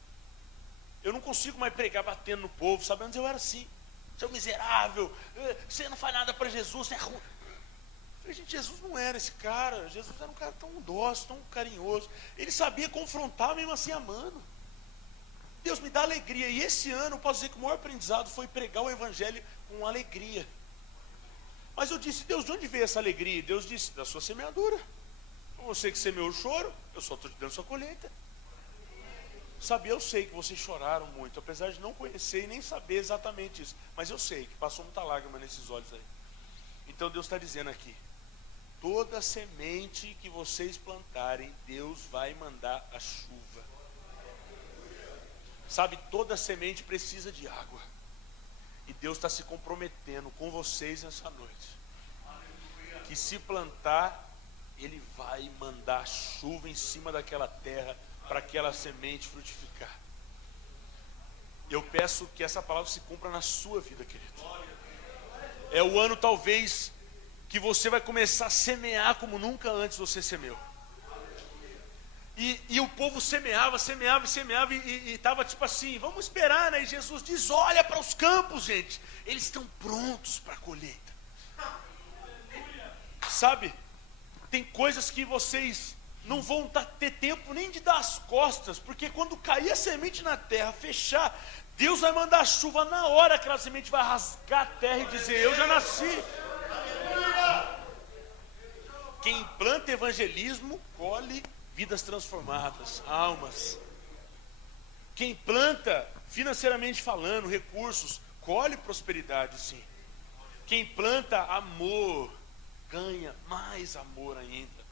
Eu não consigo mais pregar batendo no povo, sabe? Antes eu era assim. Você é um miserável, você não faz nada para Jesus, você é ruim. Falei, gente, Jesus não era esse cara. Jesus era um cara tão dócil, tão carinhoso. Ele sabia confrontar mesmo assim amando. Deus me dá alegria. E esse ano eu posso dizer que o maior aprendizado foi pregar o evangelho com alegria. Mas eu disse, Deus, de onde veio essa alegria? E Deus disse, da sua semeadura. Você que semeou o choro, eu só estou te dando sua colheita. Sabe, eu sei que vocês choraram muito, apesar de não conhecer e nem saber exatamente isso. Mas eu sei que passou muita lágrima nesses olhos aí. Então Deus está dizendo aqui, toda semente que vocês plantarem, Deus vai mandar a chuva. Sabe, toda semente precisa de água. E Deus está se comprometendo com vocês nessa noite. Que se plantar, Ele vai mandar chuva em cima daquela terra para aquela semente frutificar. Eu peço que essa palavra se cumpra na sua vida, querido. É o ano talvez que você vai começar a semear como nunca antes você semeou. E o povo semeava e estava tipo assim, vamos esperar, né? E Jesus diz, olha para os campos, gente, eles estão prontos para a colheita. Sabe, tem coisas que vocês não vão ter tempo nem de dar as costas, porque quando cair a semente na terra, fechar, Deus vai mandar a chuva na hora, aquela semente vai rasgar a terra e dizer, eu já nasci. Quem planta evangelismo, colhe vidas transformadas, almas. Quem planta, financeiramente falando, recursos, colhe prosperidade, sim. Quem planta amor, ganha mais amor ainda.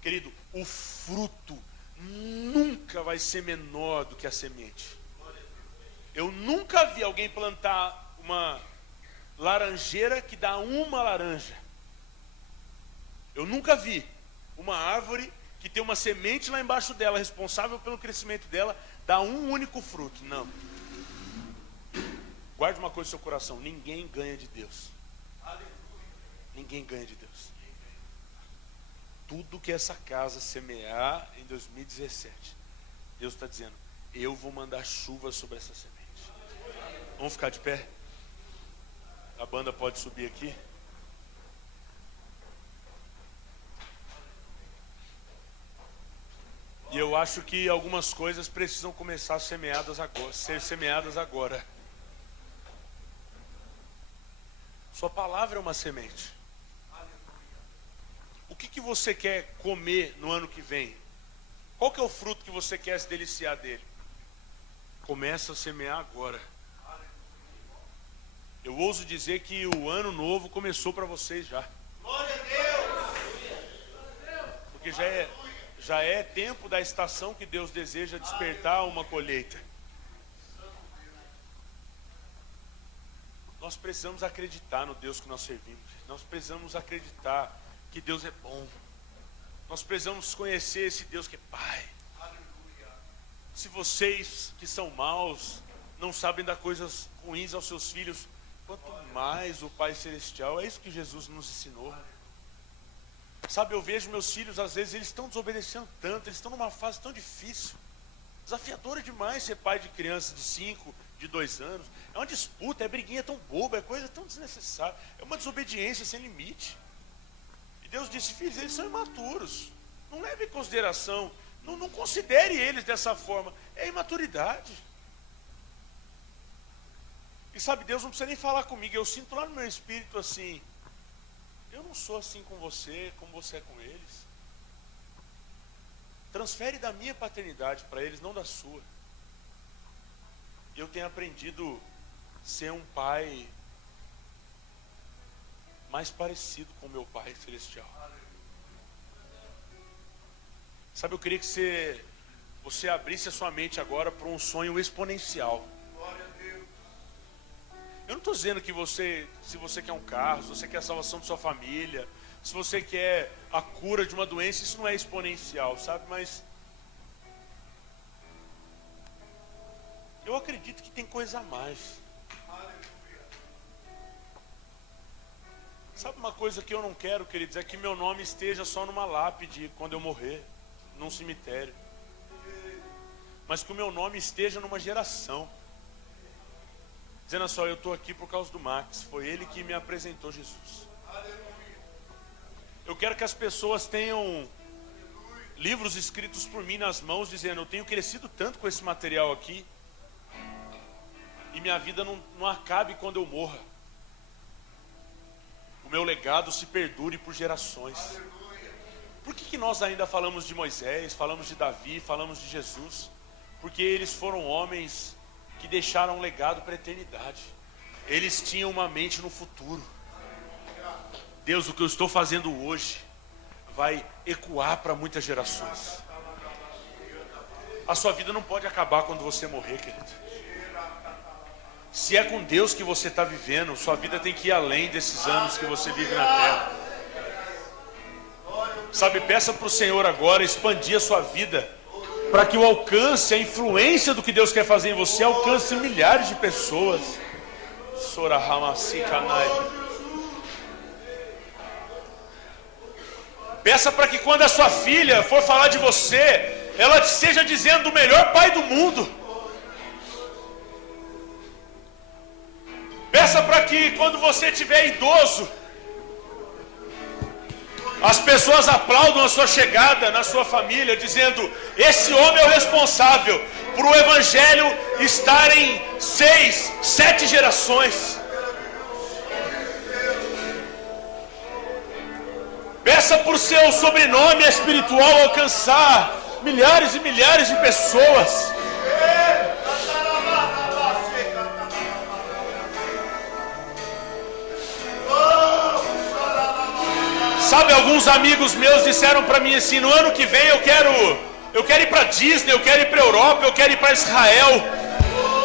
Querido, o fruto nunca vai ser menor do que a semente. Eu nunca vi alguém plantar uma laranjeira que dá uma laranja. Eu nunca vi uma árvore que tem uma semente lá embaixo dela, responsável pelo crescimento dela, dá um único fruto. Não. Guarde uma coisa no seu coração, ninguém ganha de Deus. Ninguém ganha de Deus. Tudo que essa casa semear em 2017, Deus está dizendo, eu vou mandar chuva sobre essa semente. Vamos ficar de pé? A banda pode subir aqui. E eu acho que algumas coisas precisam começar a ser semeadas agora. Sua palavra é uma semente. O que você quer comer no ano que vem? Qual que é o fruto que você quer se deliciar dele? Começa a semear agora. Eu ouso dizer que o ano novo começou para vocês já. Glória a Deus! Porque já é tempo da estação que Deus deseja despertar uma colheita. Nós precisamos acreditar no Deus que nós servimos. Nós precisamos acreditar que Deus é bom. Nós precisamos conhecer esse Deus que é Pai. Se vocês que são maus não sabem dar coisas ruins aos seus filhos, quanto mais o Pai Celestial. É isso que Jesus nos ensinou. Sabe, eu vejo meus filhos, às vezes eles estão desobedecendo tanto, eles estão numa fase tão difícil, desafiadora demais ser pai de criança de 5, de 2 anos. É uma disputa, é briguinha tão boba, é coisa tão desnecessária, é uma desobediência sem limite. E Deus disse, filhos, eles são imaturos, não leve em consideração, não considere eles dessa forma, é imaturidade. E sabe, Deus não precisa nem falar comigo, eu sinto lá no meu espírito assim, eu não sou assim com você, como você é com eles. Transfere da minha paternidade para eles, não da sua. Eu tenho aprendido a ser um pai mais parecido com o meu Pai Celestial. Sabe, eu queria que você abrisse a sua mente agora para um sonho exponencial. Eu não estou dizendo que se você quer um carro, se você quer a salvação de sua família, se você quer a cura de uma doença, isso não é exponencial, sabe? Mas eu acredito que tem coisa a mais. Sabe uma coisa que eu não quero, queridos, é que meu nome esteja só numa lápide quando eu morrer, num cemitério. Mas que o meu nome esteja numa geração. Dizendo só, eu estou aqui por causa do Max, foi ele que me apresentou Jesus. Eu quero que as pessoas tenham livros escritos por mim nas mãos, dizendo, eu tenho crescido tanto com esse material aqui, e minha vida não acabe quando eu morra. O meu legado se perdure por gerações. Por que nós ainda falamos de Moisés, falamos de Davi, falamos de Jesus? Porque eles foram homens que deixaram um legado para a eternidade. Eles tinham uma mente no futuro. Deus, o que eu estou fazendo hoje vai ecoar para muitas gerações. A sua vida não pode acabar quando você morrer, querido. Se é com Deus que você está vivendo, sua vida tem que ir além desses anos que você vive na terra. Sabe, peça para o Senhor agora expandir a sua vida, para que o alcance, a influência do que Deus quer fazer em você alcance milhares de pessoas. Peça para que quando a sua filha for falar de você, ela te esteja dizendo o melhor pai do mundo. Peça para que quando você estiver idoso, as pessoas aplaudam a sua chegada na sua família, dizendo, esse homem é o responsável por o evangelho estar em 6, 7 gerações. Peça por seu sobrenome espiritual alcançar milhares e milhares de pessoas. Sabe, alguns amigos meus disseram para mim assim, no ano que vem eu quero ir para Disney, eu quero ir para Europa, eu quero ir para Israel.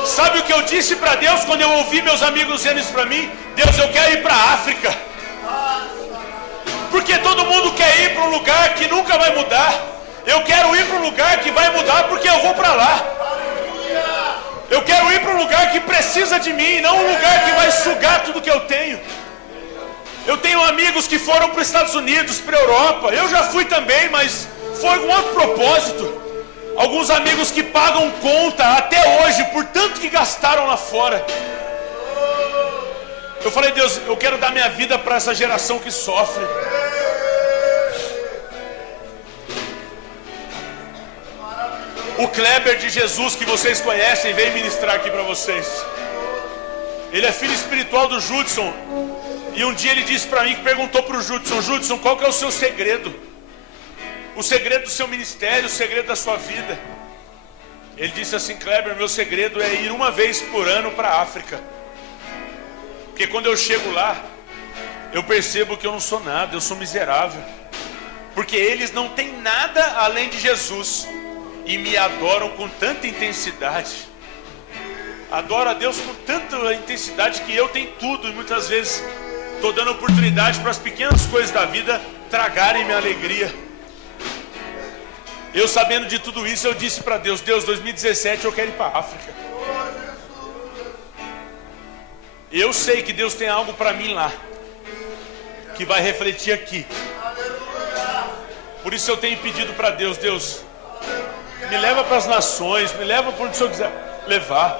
Sabe o que eu disse para Deus quando eu ouvi meus amigos dizendo isso para mim? Deus, eu quero ir para a África. Porque todo mundo quer ir para um lugar que nunca vai mudar. Eu quero ir para um lugar que vai mudar porque eu vou para lá. Eu quero ir para um lugar que precisa de mim, não um lugar que vai sugar tudo que eu tenho. Eu tenho amigos que foram para os Estados Unidos, para a Europa. Eu já fui também, mas foi com outro propósito. Alguns amigos que pagam conta até hoje por tanto que gastaram lá fora. Eu falei, Deus, eu quero dar minha vida para essa geração que sofre. O Kleber de Jesus, que vocês conhecem, veio ministrar aqui para vocês. Ele é filho espiritual do Judson. E um dia ele disse para mim, que perguntou para o Judson: Judson, qual que é o seu segredo? O segredo do seu ministério, o segredo da sua vida. Ele disse assim: Kleber, meu segredo é ir uma vez por ano para a África. Porque quando eu chego lá, eu percebo que eu não sou nada, eu sou miserável. Porque eles não têm nada além de Jesus. E me adoram com tanta intensidade. Adoro a Deus com tanta intensidade que eu tenho tudo. E muitas vezes estou dando oportunidade para as pequenas coisas da vida tragarem minha alegria. Eu, sabendo de tudo isso, eu disse para Deus: Deus, 2017 eu quero ir para a África. Eu sei que Deus tem algo para mim lá, que vai refletir aqui. Por isso eu tenho pedido para Deus: Deus, me leva para as nações, me leva para onde o Senhor quiser levar.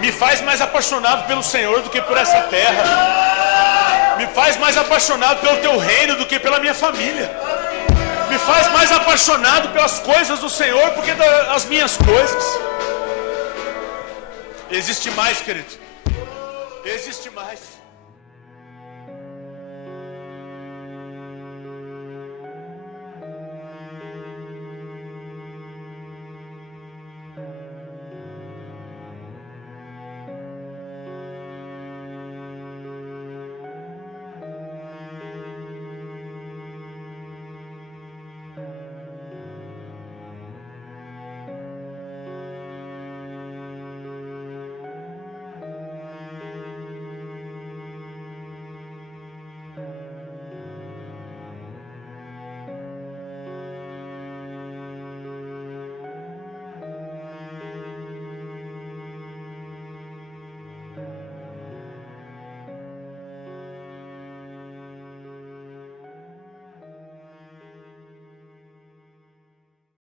Me faz mais apaixonado pelo Senhor do que por essa terra. Me faz mais apaixonado pelo teu reino do que pela minha família. Me faz mais apaixonado pelas coisas do Senhor do que das minhas coisas. Existe mais, querido. Existe mais.